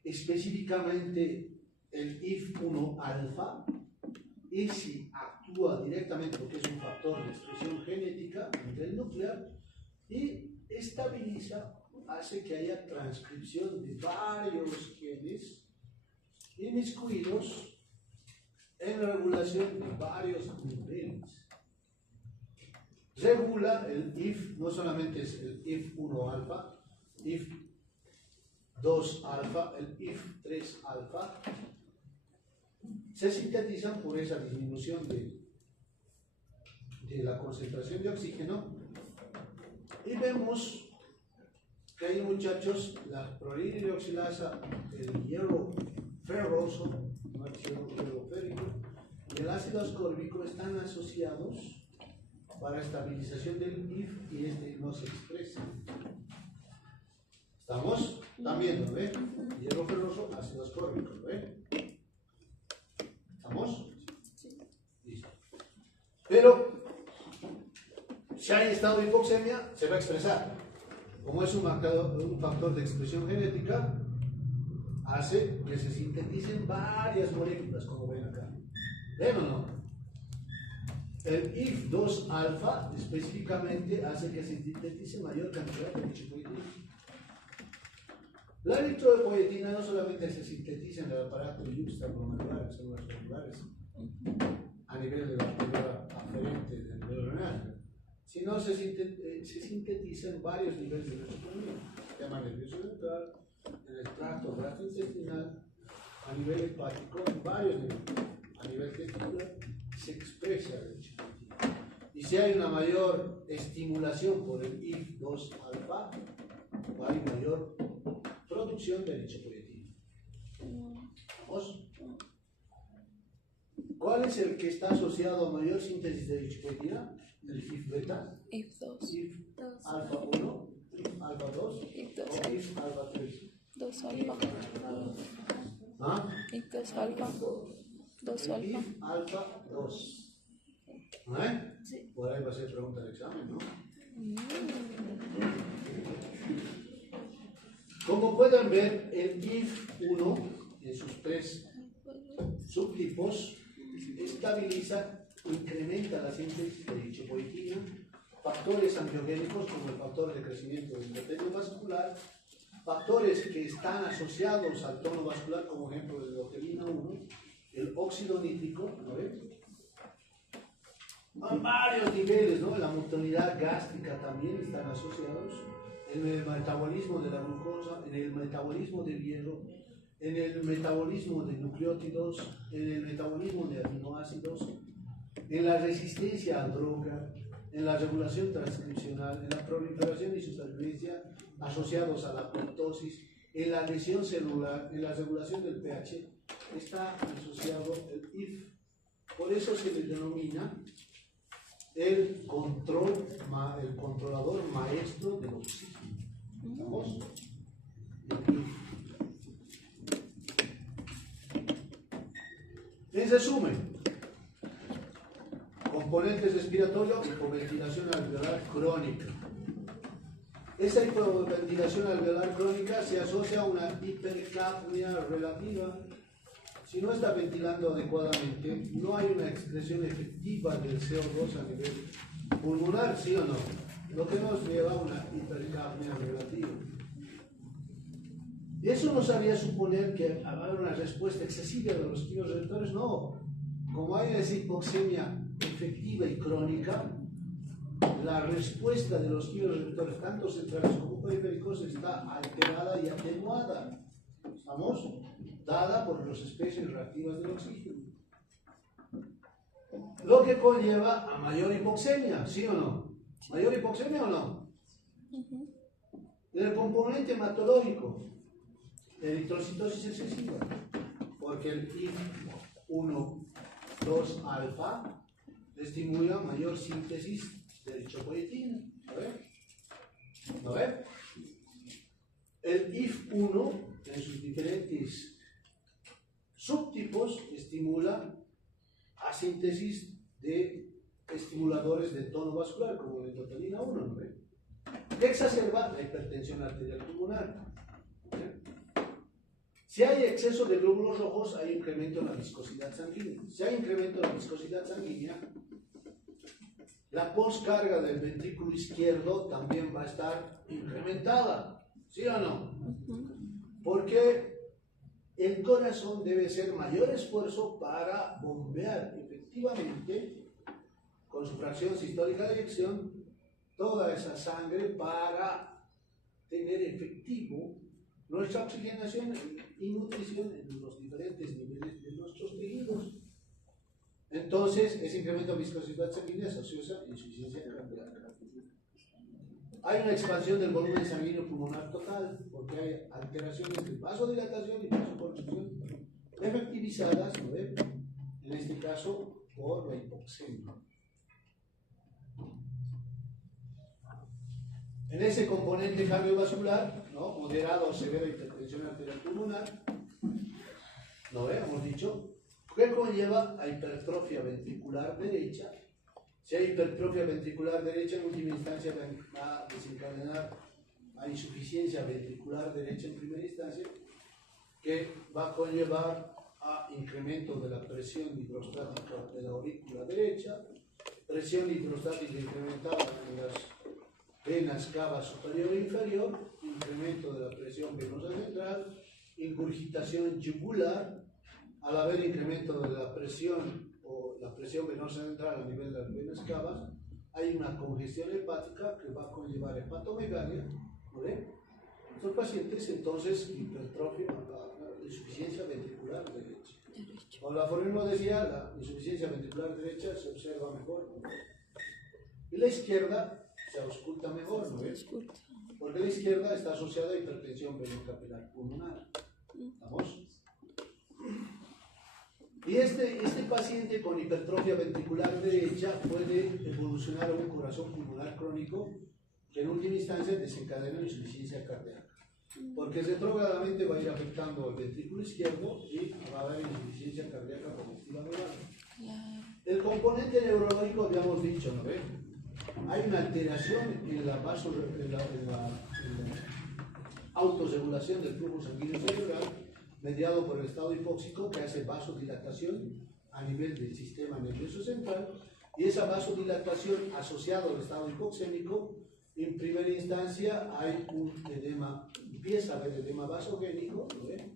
Específicamente el if 1 alfa, y si actúa directamente porque es un factor de expresión genética a nivel nuclear, y estabiliza, hace que haya transcripción de varios genes inmiscuidos en la regulación de varios niveles. Regula el if, no solamente es el if 1 alfa, if 2 alfa, el if 3 alfa, se sintetizan por esa disminución de la concentración de oxígeno, y vemos que hay, muchachos, la prolilhidroxilasa, el hierro ferroso, hierro férrico, y el ácido ascórbico están asociados para estabilización del if y este no se expresa. ¿Estamos? ¿Están viendo? ¿Ve? Hierro ferroso, ácido ascórbico, ¿ve? ¿Estamos? Listo. Pero si hay estado de hipoxemia, se va a expresar. Como es un factor de expresión genética, hace que se sinteticen varias moléculas, como ven acá. ¿Ven o no? El if 2 alfa específicamente hace que se sintetice mayor cantidad de eritropoyetina. La eritropoyetina no solamente se sintetiza en el aparato yuxtaglomerular, en células celulares, a nivel de la fibra aferente del nivel renal, sino se sintetiza en varios niveles de eritropoyetina. Se llama nervioso central, en el tracto gastrointestinal, a nivel hepático, en varios niveles. A nivel testicular se expresa la eritropoyetina. Y si hay una mayor estimulación por el if 2 alfa, hay mayor producción de eritropoyetina. ¿Vamos? ¿Cuál es el que está asociado a mayor síntesis de eritropoyetina? El if beta, if 2, if alfa 1, if alfa 2, if 2, o if alfa 3. 2 alfa, ¿Ah? if 2 alfa, 2 alfa. If alfa 2. Sí. Por ahí va a ser pregunta de examen, ¿no? Como pueden ver, el if 1 en sus 3 subtipos estabiliza, incrementa la síntesis de eritropoyetina, factores angiogénicos como el factor de crecimiento del endotelio vascular, factores que están asociados al tono vascular, como ejemplo de la endotelina 1, el óxido nítrico, ¿no ven? A varios niveles, ¿no? La motilidad gástrica también están asociados, en el metabolismo de la glucosa, en el metabolismo del hierro, en el metabolismo de nucleótidos, en el metabolismo de aminoácidos, en la resistencia a droga, en la regulación transcripcional, en la proliferación y supervivencia asociados a la apoptosis, en la lesión celular, en la regulación del pH, está asociado el IF. Por eso se le denomina el controlador maestro del oxígeno. ¿Estamos? En resumen, componentes respiratorios, hipoventilación alveolar crónica. Esa hipoventilación alveolar crónica se asocia a una hipercapnia relativa. Si no está ventilando adecuadamente, no hay una excreción efectiva del CO2 a nivel pulmonar, ¿sí o no? Lo que nos lleva a una hipercapnia relativa. Y eso nos haría suponer que habrá una respuesta excesiva de los quimiorreceptores. No. Como hay esa hipoxemia efectiva y crónica, la respuesta de los quimiorreceptores, tanto centrales como periféricos, está alterada y atenuada. ¿Estamos? Dada por las especies reactivas del oxígeno. Lo que conlleva a mayor hipoxemia, ¿sí o no? ¿Mayor hipoxemia o no? El componente hematológico, eritrocitosis excesiva, porque el IF1,2 alfa estimula mayor síntesis de eritropoyetina. ¿Lo ve? El IF1 en sus diferentes subtipos estimula a síntesis de estimuladores de tono vascular, como la endotelina 1, ¿no ve? Que exacerba la hipertensión arterial pulmonar. Si hay exceso de glóbulos rojos, hay incremento en la viscosidad sanguínea. Si hay incremento en la viscosidad sanguínea, la poscarga del ventrículo izquierdo también va a estar incrementada. ¿Sí o no? Porque el corazón debe hacer mayor esfuerzo para bombear efectivamente, con su fracción sistólica de eyección, toda esa sangre para tener efectivo nuestra oxigenación y nutrición en los diferentes niveles de nuestros tejidos. Entonces, ese incremento de viscosidad sanguínea se asocia a insuficiencia cardíaca. Hay una expansión del volumen sanguíneo pulmonar total, porque hay alteraciones de vasodilatación y vasoconstricción efectivizadas, ¿no ve? En este caso, por la hipoxemia. En ese componente cardiovascular, ¿no? Moderado o severa hipertensión arterial pulmonar, ¿no ve? Hemos dicho, que conlleva a hipertrofia ventricular derecha. Si hay hipertrofia ventricular derecha, en última instancia va a desencadenar a insuficiencia ventricular derecha en primera instancia, que va a conllevar a incremento de la presión hidrostática de la aurícula derecha, presión hidrostática incrementada en las venas cava superior e inferior, incremento de la presión venosa central, ingurgitación yugular, al haber incremento de la presión o la presión venosa central a nivel de las venas cavas, hay una congestión hepática que va a conllevar hepatomegalia, ¿no ve? Estos pacientes entonces hipertrofia, insuficiencia ventricular derecha. Como la Foreno decía, la insuficiencia ventricular derecha se observa mejor, ¿no? Y la izquierda se ausculta mejor, ¿no ves? Porque la izquierda está asociada a hipertensión venocapilar pulmonar. ¿Estamos? Y este paciente con hipertrofia ventricular derecha puede evolucionar a un corazón pulmonar crónico que en última instancia desencadena insuficiencia cardíaca. Porque retrógradamente va a ir afectando el ventrículo izquierdo y va a haber insuficiencia cardíaca congestiva neural. El componente neurológico habíamos dicho, ¿no ves? Hay una alteración en la autorregulación del flujo sanguíneo cerebral mediado por el estado hipóxico que hace vasodilatación a nivel del sistema nervioso central, y esa vasodilatación asociada al estado hipoxémico, en primera instancia hay un edema, empieza a haber edema vasogénico, ¿no ve?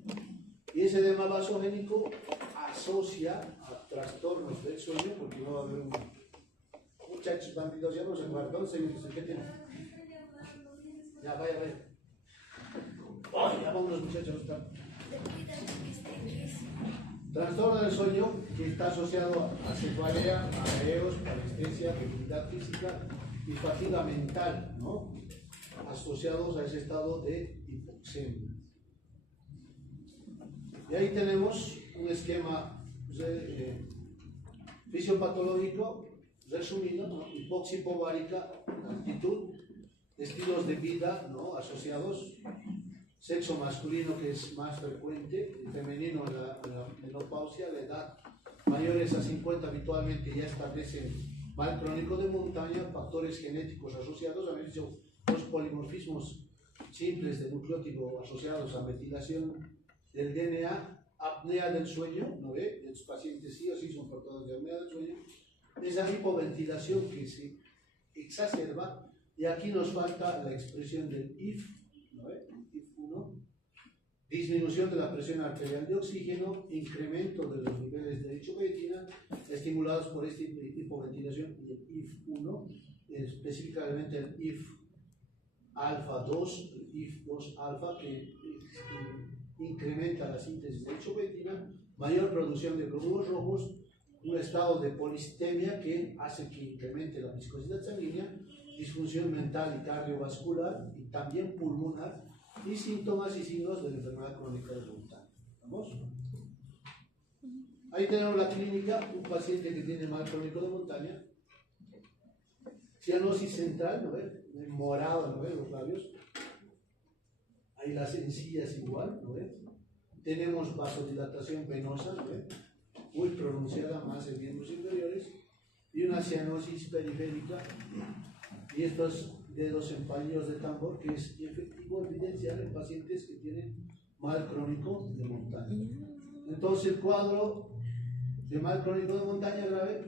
Y ese edema vasogénico asocia a trastornos del sueño, porque no va a haber muchachos bandidos, ya no se guardó, ¿qué tiene? Ya, vaya. Ay, ya vámonos, muchachos. Trastorno del sueño que está asociado a cefalea, mareos, parestesia, debilidad física y fatiga mental, ¿no? Asociados a ese estado de hipoxemia. Y ahí tenemos un esquema fisiopatológico resumido, ¿no? Hipoxia hipovárica, actitud, estilos de vida, ¿no? Asociados, sexo masculino que es más frecuente, el femenino en la menopausia, la edad mayores a 50 habitualmente ya establecen mal crónico de montaña, factores genéticos asociados, a veces los polimorfismos simples de nucleótido asociados a metilación del DNA, apnea del sueño, ¿no ve? Los pacientes sí o sí son portadores de apnea del sueño, esa hipoventilación que se exacerba, y aquí nos falta la expresión del IF, ¿no ve? IF1, disminución de la presión arterial de oxígeno, incremento de los niveles de dichobetina, estimulados por esta hipoventilación y el IF1, específicamente el IF alfa 2, el IF 2 alfa, que incrementa la síntesis de dichobetina, mayor producción de glóbulos rojos, un estado de polistemia que hace que incremente la viscosidad sanguínea, disfunción mental y cardiovascular y también pulmonar, y síntomas y signos de la enfermedad crónica de montaña. ¿Vamos? Ahí tenemos la clínica, un paciente que tiene mal crónico de montaña, cianosis central, ¿no ves? Morado, ¿no ves? Los labios. Ahí las encías igual, ¿no ves? Tenemos vasodilatación venosa, ¿no ves? Muy pronunciada, más en miembros inferiores, y una cianosis periférica, y estos dedos en palillos de tambor, que es efectivo evidenciar en pacientes que tienen mal crónico de montaña. Entonces el cuadro de mal crónico de montaña grave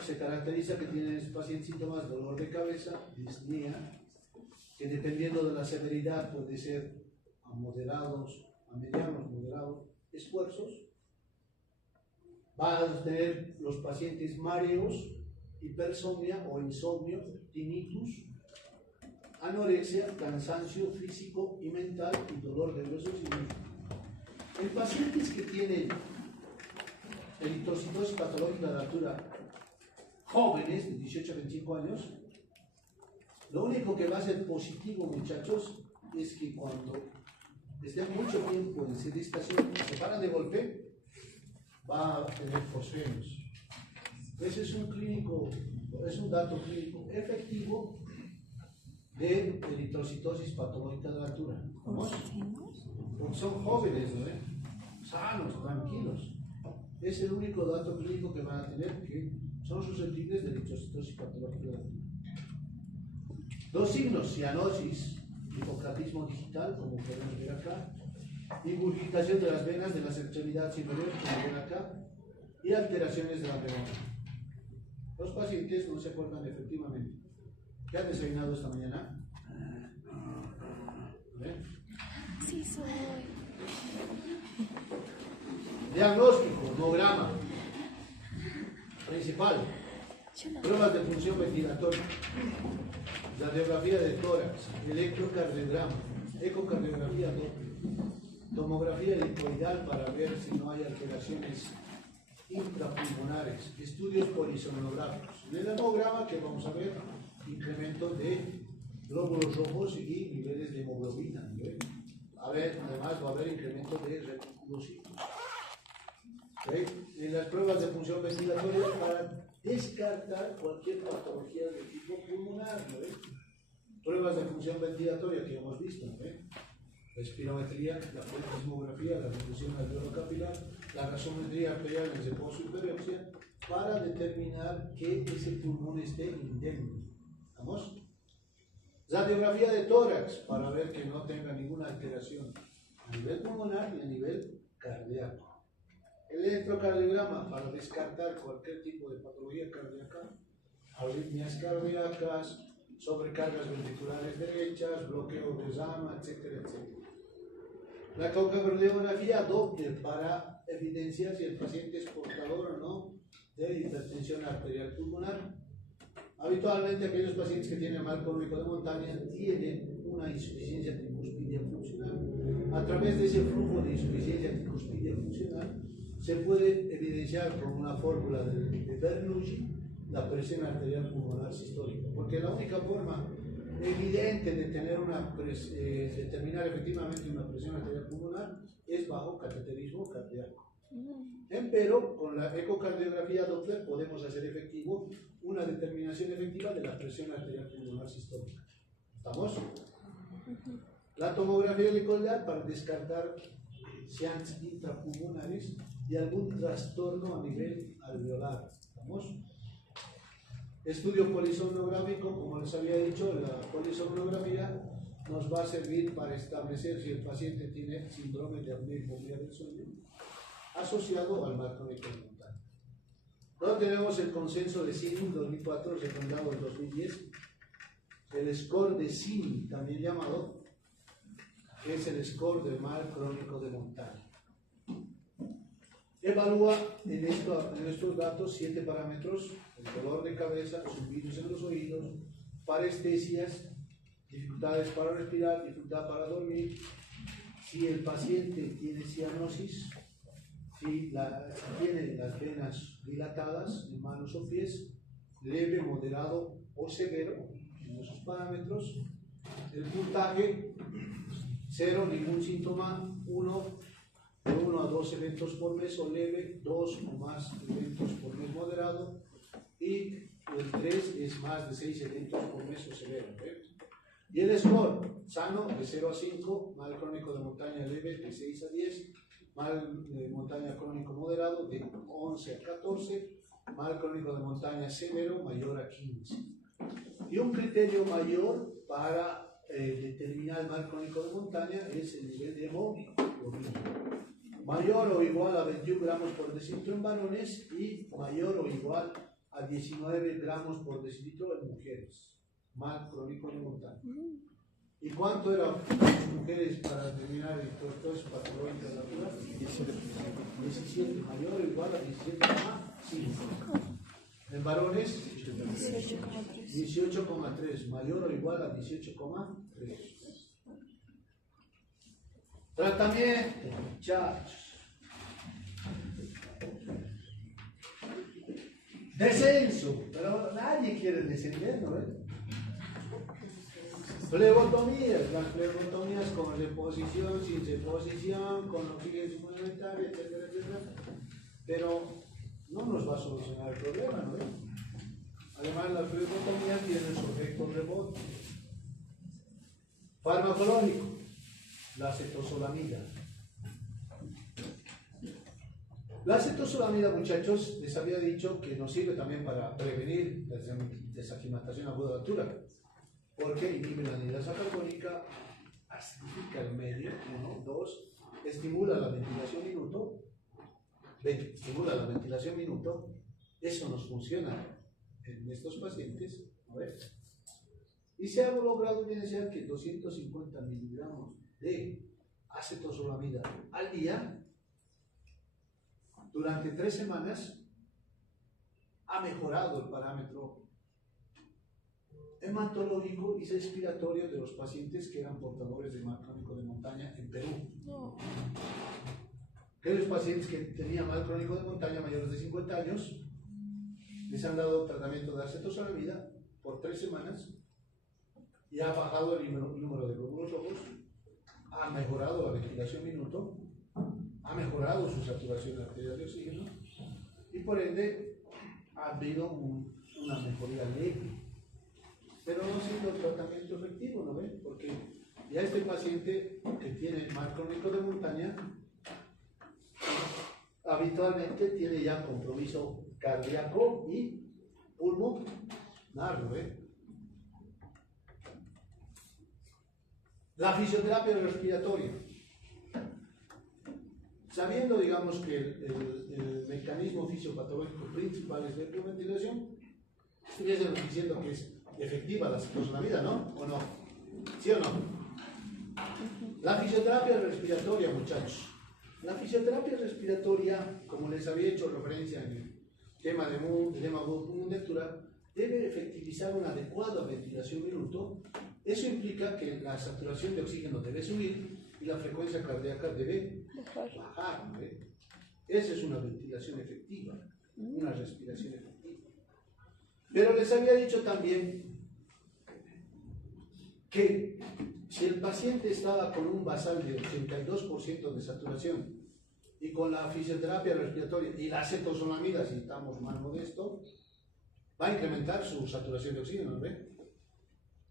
se caracteriza que tiene pacientes síntomas de dolor de cabeza, disnea, que dependiendo de la severidad puede ser a moderados, a medianos, moderados, esfuerzos. Van a tener los pacientes mareos, hipersomnia o insomnio, tinnitus, anorexia, cansancio físico y mental y dolor de huesos y músculos. En pacientes que tienen eritrocitosis patológica de altura, jóvenes de 18 a 25 años, lo único que va a ser positivo, muchachos, es que cuando estén mucho tiempo en sedestación, se paran de golpe, va a tener fosfenos. Ese es un dato clínico efectivo de eritrocitosis patológica de la altura. ¿Vamos? Porque son jóvenes, ¿no? Sanos, tranquilos. Es el único dato clínico que van a tener, que son susceptibles de eritrocitosis patológica de la altura. Dos signos: cianosis, hipocratismo digital, como podemos ver acá, ingurgitación de las venas de las extremidades inferiores, como ven acá, y alteraciones de la memoria. Los pacientes no se acuerdan efectivamente. ¿Qué han desayunado esta mañana? Sí, soy. Diagnóstico, hemograma. Principal. Pruebas de función ventilatoria. Radiografía de tórax, electrocardiograma, ecocardiografía doble, tomografía helicoidal para ver si no hay alteraciones intrapulmonares, estudios polisonográficos. En el hemograma, que vamos a ver, incremento de glóbulos rojos y niveles de hemoglobina. ¿Ve? Además va a haber incremento de reticulocitos. ¿Ve? En las pruebas de función ventilatoria para descartar cualquier patología de tipo pulmonar. ¿Ve? Pruebas de función ventilatoria que hemos visto. ¿Ve? La espirometría, la pleurismografía, la difusión alveolo-capilar, la gasometría arterial en reposo y hiperexia, para determinar que ese pulmón esté indemne. ¿Vamos? Radiografía de tórax, para ver que no tenga ninguna alteración a nivel pulmonar y a nivel cardíaco. El electrocardiograma, para descartar cualquier tipo de patología cardíaca, arritmias cardíacas, sobrecargas ventriculares derechas, bloqueo de rama, etcétera, etcétera. La ecocardiografía doble, para evidenciar si el paciente es portador o no de hipertensión arterial pulmonar. Habitualmente aquellos pacientes que tienen mal crónico de montaña tienen una insuficiencia tricuspidia funcional. A través de ese flujo de insuficiencia tricuspidia funcional se puede evidenciar con una fórmula de Bernoulli la presión arterial pulmonar sistólica, porque la única forma evidente de tener determinar efectivamente una presión arterial pulmonar es bajo cateterismo cardíaco. Pero con la ecocardiografía Doppler podemos hacer efectivo una determinación efectiva de la presión arterial pulmonar sistólica. ¿Estamos? La tomografía helicoidal para descartar seans intrapulmonares y algún trastorno a nivel alveolar. ¿Estamos? Estudio polisomnográfico, como les había dicho, la polisomnografía nos va a servir para establecer si el paciente tiene síndrome de apnea hipoxia del sueño asociado al mal crónico de montaña. Luego tenemos el consenso de SIN 2004, recomendado en 2010, el score de SIN, también llamado, que es el score del mal crónico de montaña. Evalúa en estos datos 7 parámetros: el dolor de cabeza, zumbidos en los oídos, parestesias, dificultades para respirar, dificultad para dormir, si el paciente tiene cianosis, si tiene las venas dilatadas en manos o pies, leve, moderado o severo, en esos parámetros. El puntaje: 0, ningún síntoma, 1, de 1 a 2 eventos por mes o leve, 2 o más eventos por mes moderado, y el 3 es más de 6 eventos por mes o severo. Y el score: sano, de 0 a 5, mal crónico de montaña leve, de 6 a 10, mal de montaña crónico moderado, de 11 a 14, mal crónico de montaña severo, mayor a 15. Y un criterio mayor para determinar el mal crónico de montaña es el nivel de hemoglobina. Mayor o igual a 21 gramos por decilitro en varones y mayor o igual a 19 gramos por decilitro en mujeres. Mal crónico de montaña. ¿Y cuánto eran las mujeres para determinar el proceso patológico de la cura? 17, mayor o igual a 17,5. En varones, 18,3, mayor o igual a 18,3. Tratamiento, muchachos. Descenso, pero nadie quiere descender, ¿no? Flebotomías, las flebotomías con reposición, sin reposición, con oxígeno suplementario, etcétera, etcétera. Pero no nos va a solucionar el problema, ¿no? Además, las flebotomías tienen su efecto rebote. Farmacológico, la acetosolamida. La acetosolamida, muchachos, les había dicho que nos sirve también para prevenir la desaclimatación aguda de altura, porque inhibe la anhidrasa carbónica, acidifica el medio, 1, 2, estimula la ventilación minuto, eso nos funciona en estos pacientes, a ver. Y se ha logrado evidenciar que 250 miligramos de acetosolamida al día durante 3 semanas ha mejorado el parámetro hematológico y respiratorio de los pacientes que eran portadores de mal crónico de montaña en Perú. No. Aquellos pacientes que tenían mal crónico de montaña mayores de 50 años les han dado tratamiento de acetosolamida por 3 semanas y ha bajado el número de glóbulos rojos, ha mejorado la ventilación minuto, ha mejorado su saturación arterial de oxígeno y por ende ha habido una mejoría leve, pero no siendo tratamiento efectivo, ¿no ven? Porque ya este paciente que tiene mal crónico de montaña habitualmente tiene ya compromiso cardíaco y pulmonar, ¿no ven? La fisioterapia respiratoria. Sabiendo, digamos, que el mecanismo fisiopatológico principal es la hiperventilación, estuviésemos diciendo que es efectiva la acetosolamida, ¿no? ¿O no? ¿Sí o no? La fisioterapia respiratoria, muchachos. La fisioterapia respiratoria, como les había hecho referencia en el tema de edema pulmonar, debe efectivizar una adecuada ventilación minuto. Eso implica que la saturación de oxígeno debe subir y la frecuencia cardíaca debe bajar, ¿no? Esa es una ventilación efectiva, una respiración efectiva. Pero les había dicho también que si el paciente estaba con un basal de 82% de saturación y con la fisioterapia respiratoria y la acetozolamida, si estamos más modesto, va a incrementar su saturación de oxígeno, ¿no ve?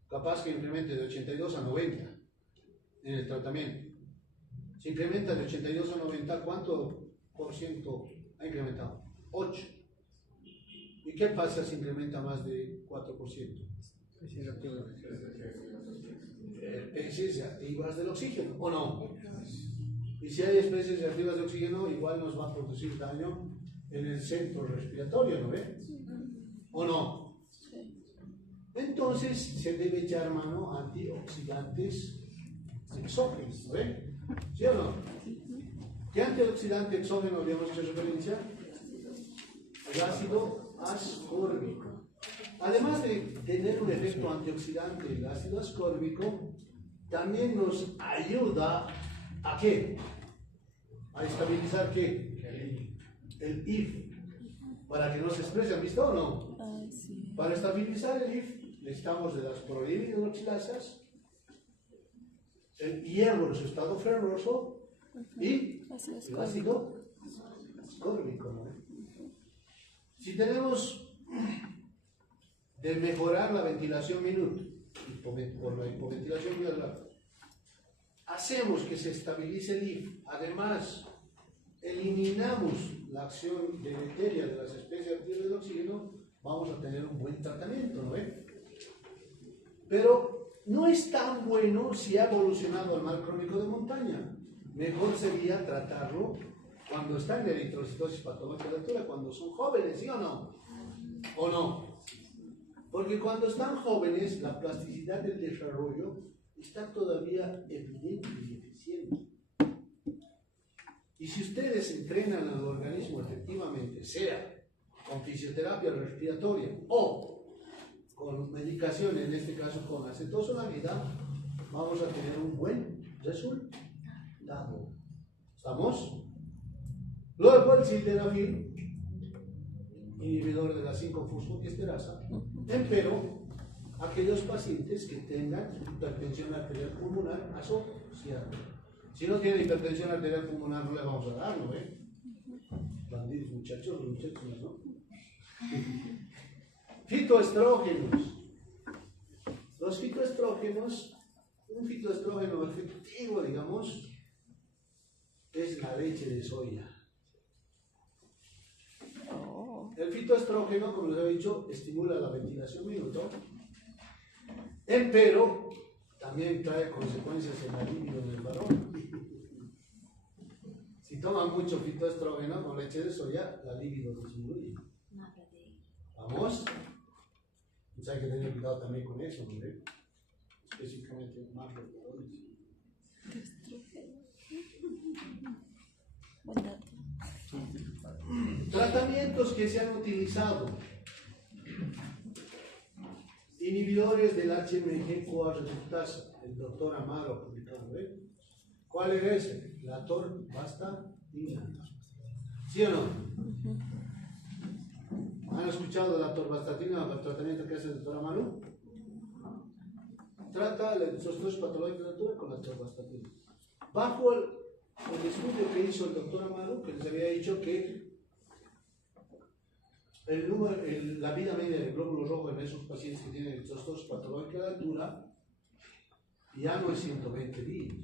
Capaz que incremente de 82 a 90 en el tratamiento. Si incrementa de 82 a 90, ¿cuánto por ciento ha incrementado? 8. ¿Y qué pasa si incrementa más de 4%? Especies reactivas del oxígeno, ¿o no? Y si hay especies reactivas de oxígeno, igual nos va a producir daño en el centro respiratorio, ¿no ve? ¿O no? Entonces se debe echar mano a antioxidantes exógenos, ¿no ve? ¿Sí o no? ¿Qué antioxidante exógeno habíamos hecho referencia? El ácido ascórbico. Además de tener un efecto antioxidante, el ácido ascórbico también nos ayuda ¿a qué? A estabilizar ¿qué? El IF, para que no se exprese, ¿han visto o no? Sí. Para estabilizar el IF necesitamos de las proteínas hidroxilasas, el hierro en su estado ferroso y el ácido ascórbico, ¿no? Si tenemos de mejorar la ventilación minuto, por la hipoventilación bilateral, hacemos que se estabilice el IF, además eliminamos la acción deleteria de las especies activas del oxígeno, vamos a tener un buen tratamiento, ¿no ve? Pero no es tan bueno si ha evolucionado el mal crónico de montaña. Mejor sería tratarlo cuando está en eritrocitosis patológica de altura, cuando son jóvenes, ¿sí o no? ¿O no? Porque cuando están jóvenes, la plasticidad del desarrollo está todavía evidente y eficiente. Y si ustedes entrenan al organismo efectivamente, sea con fisioterapia respiratoria o con medicación, en este caso con acetozolamida, vamos a tener un buen resultado. ¿Estamos? Luego el sildenafil, inhibidor de la 5-fosfodiesterasa, pero aquellos pacientes que tengan hipertensión arterial pulmonar asociada. Si no tienen hipertensión arterial pulmonar, no le vamos a dar, ¿no? Bandidos, muchachos, ¿no? Fitoestrógenos. Los fitoestrógenos, un fitoestrógeno efectivo, digamos, es la leche de soya. El fitoestrógeno, como les he dicho, estimula la ventilación minuto, pero también trae consecuencias en la libido del varón. Si toman mucho fitoestrógeno con leche de soya, la libido disminuye. ¿Vamos? Pues hay que tener cuidado también con eso, ¿no? Específicamente más los varones. Buen dato. Tratamientos que se han utilizado. Inhibidores del HMG-CoA reductasa, el doctor Amaro publicado, ¿eh? ¿Cuál era ese? La atorvastatina. ¿Sí o no? ¿Han escuchado la atorvastatina o el tratamiento que hace el doctor Amaro? Trata el trastorno patológico de la altura con la atorvastatina. Bajo el estudio que hizo el doctor Amaro, que les había dicho que la vida media del glóbulo rojo en esos pacientes que tienen trastorno patológico de la altura ya no es 120 días,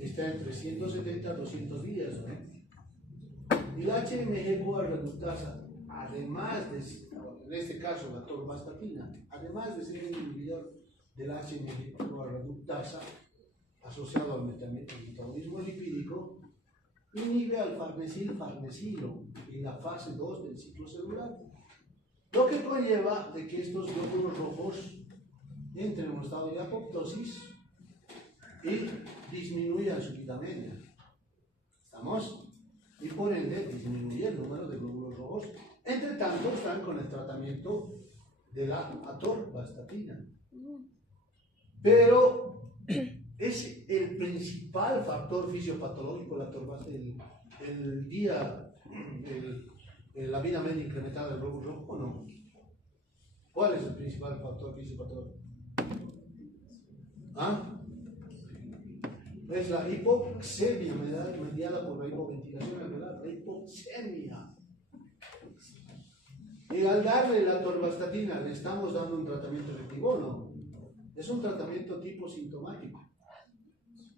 está entre 170 a 200 días, ¿no? Y la HMG-CoA reductasa, además de, en este caso la atorvastatina, además de ser el inhibidor del HMG-CoA reductasa asociado al metabolismo lipídico, inhibe al farnesilo en la fase 2 del ciclo celular, lo que conlleva de que estos glóbulos rojos entren en un estado de apoptosis y disminuyan su vida media. ¿Estamos? Y por ende disminuye el número de glóbulos rojos. Entre tanto están con el tratamiento de la atorvastatina. Pero es el principal factor fisiopatológico la vida media incrementada del globo rojo, ¿o no? ¿Cuál es el principal factor fisiopatológico? ¿Ah? Es la hipoxemia mediada por la hipoventilación alveolar, la hipoxemia. Y al darle la atorvastatina, ¿le estamos dando un tratamiento efectivo o no? Es un tratamiento tipo sintomático,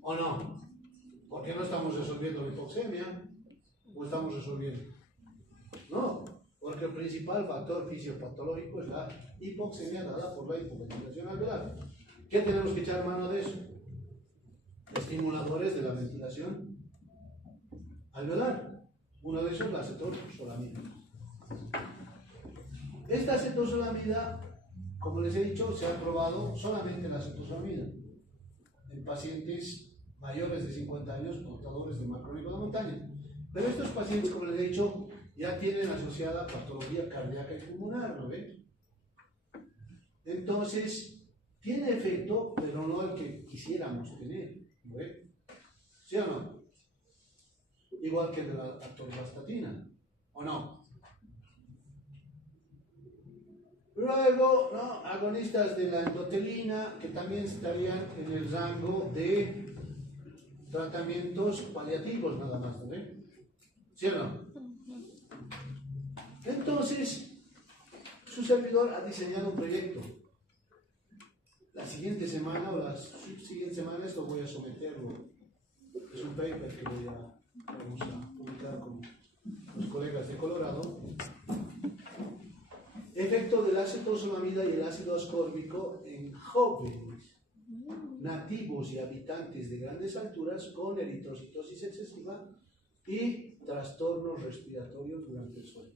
¿o no? ¿Por qué no estamos resolviendo la hipoxemia? ¿O estamos resolviendo? No, porque el principal factor fisiopatológico es la hipoxemia dada por la hipoventilación alveolar. ¿Qué tenemos que echar mano de eso? Estimuladores de la ventilación alveolar. Uno de esos es la acetosolamida. Esta acetosolamida, como les he dicho, se ha probado solamente la acetosolamida en pacientes mayores de 50 años portadores de mal crónico de montaña. Pero estos pacientes, como les he dicho, ya tienen asociada patología cardíaca y pulmonar, ¿no ven? Entonces, tiene efecto, pero no el que quisiéramos tener, ¿no ven? ¿Sí o no? Igual que de la atorvastatina, ¿o no? Luego, ¿no? Agonistas de la endotelina, que también estarían en el rango de tratamientos paliativos nada más, ¿no ven? ¿Sí o no? Entonces, su servidor ha diseñado un proyecto. La siguiente semana o la siguiente semana esto voy a someterlo. Es un paper que vamos a publicar con los colegas de Colorado. Efecto de la acetosolamida y el ácido ascórbico en jóvenes, nativos y habitantes de grandes alturas con eritrocitosis excesiva y trastornos respiratorios durante el sueño.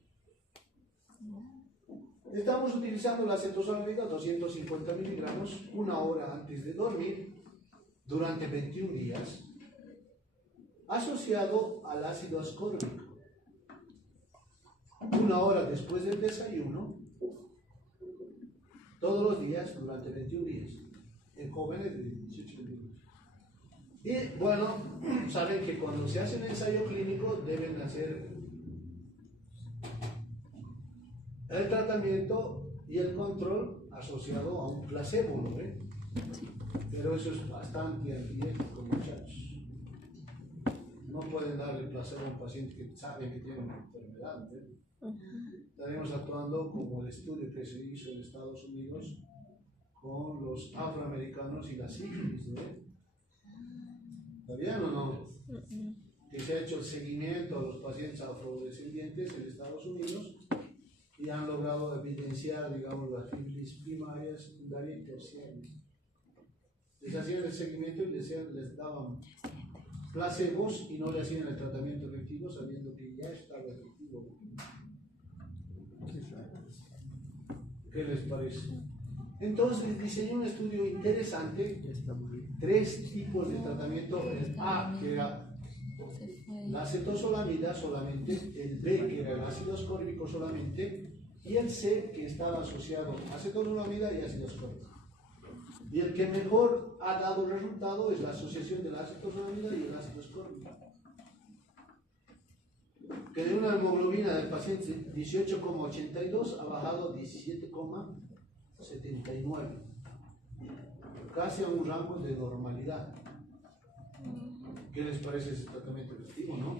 Estamos utilizando la acetosolamida 250 miligramos una hora antes de dormir durante 21 días, asociado al ácido ascórbico. Una hora después del desayuno, todos los días durante 21 días, en jóvenes de 18 años. Y bueno, saben que cuando se hace un ensayo clínico deben hacer el tratamiento y el control asociado a un placebo, ¿no ve? Pero eso es bastante antiético, muchachos. No pueden darle placebo a un paciente que sabe que tiene una enfermedad, ¿no? Estaremos actuando como el estudio que se hizo en Estados Unidos con los afroamericanos y la sífilis, ¿no? ¿Está bien o no? Que se ha hecho el seguimiento a los pacientes afrodescendientes en Estados Unidos y han logrado evidenciar, digamos, las sífilis primaria, secundaria y terciaria. Les hacían el seguimiento y les daban placebos y no le hacían el tratamiento efectivo sabiendo que ya estaba efectivo. ¿Qué les parece? Entonces diseñé un estudio interesante, 3 tipos de tratamiento, el A que era la acetosolamida solamente, el B que era el ácido ascórbico solamente y el C que estaba asociado a acetosolamida y ácido ascórbico. Y el que mejor ha dado el resultado es la asociación de la acetosolamida y el ácido ascórbico. Que de una hemoglobina del paciente 18,82 ha bajado 17,79, casi a un rango de normalidad. ¿Qué les parece ese tratamiento efectivo, no?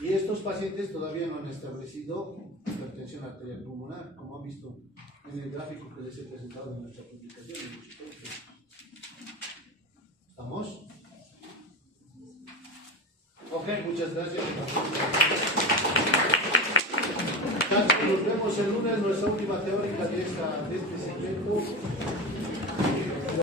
Y estos pacientes todavía no han establecido hipertensión arterial pulmonar, como han visto en el gráfico que les he presentado en nuestra publicación. ¿Estamos? Ok, muchas gracias. Nos vemos el lunes, nuestra última teórica de este segmento.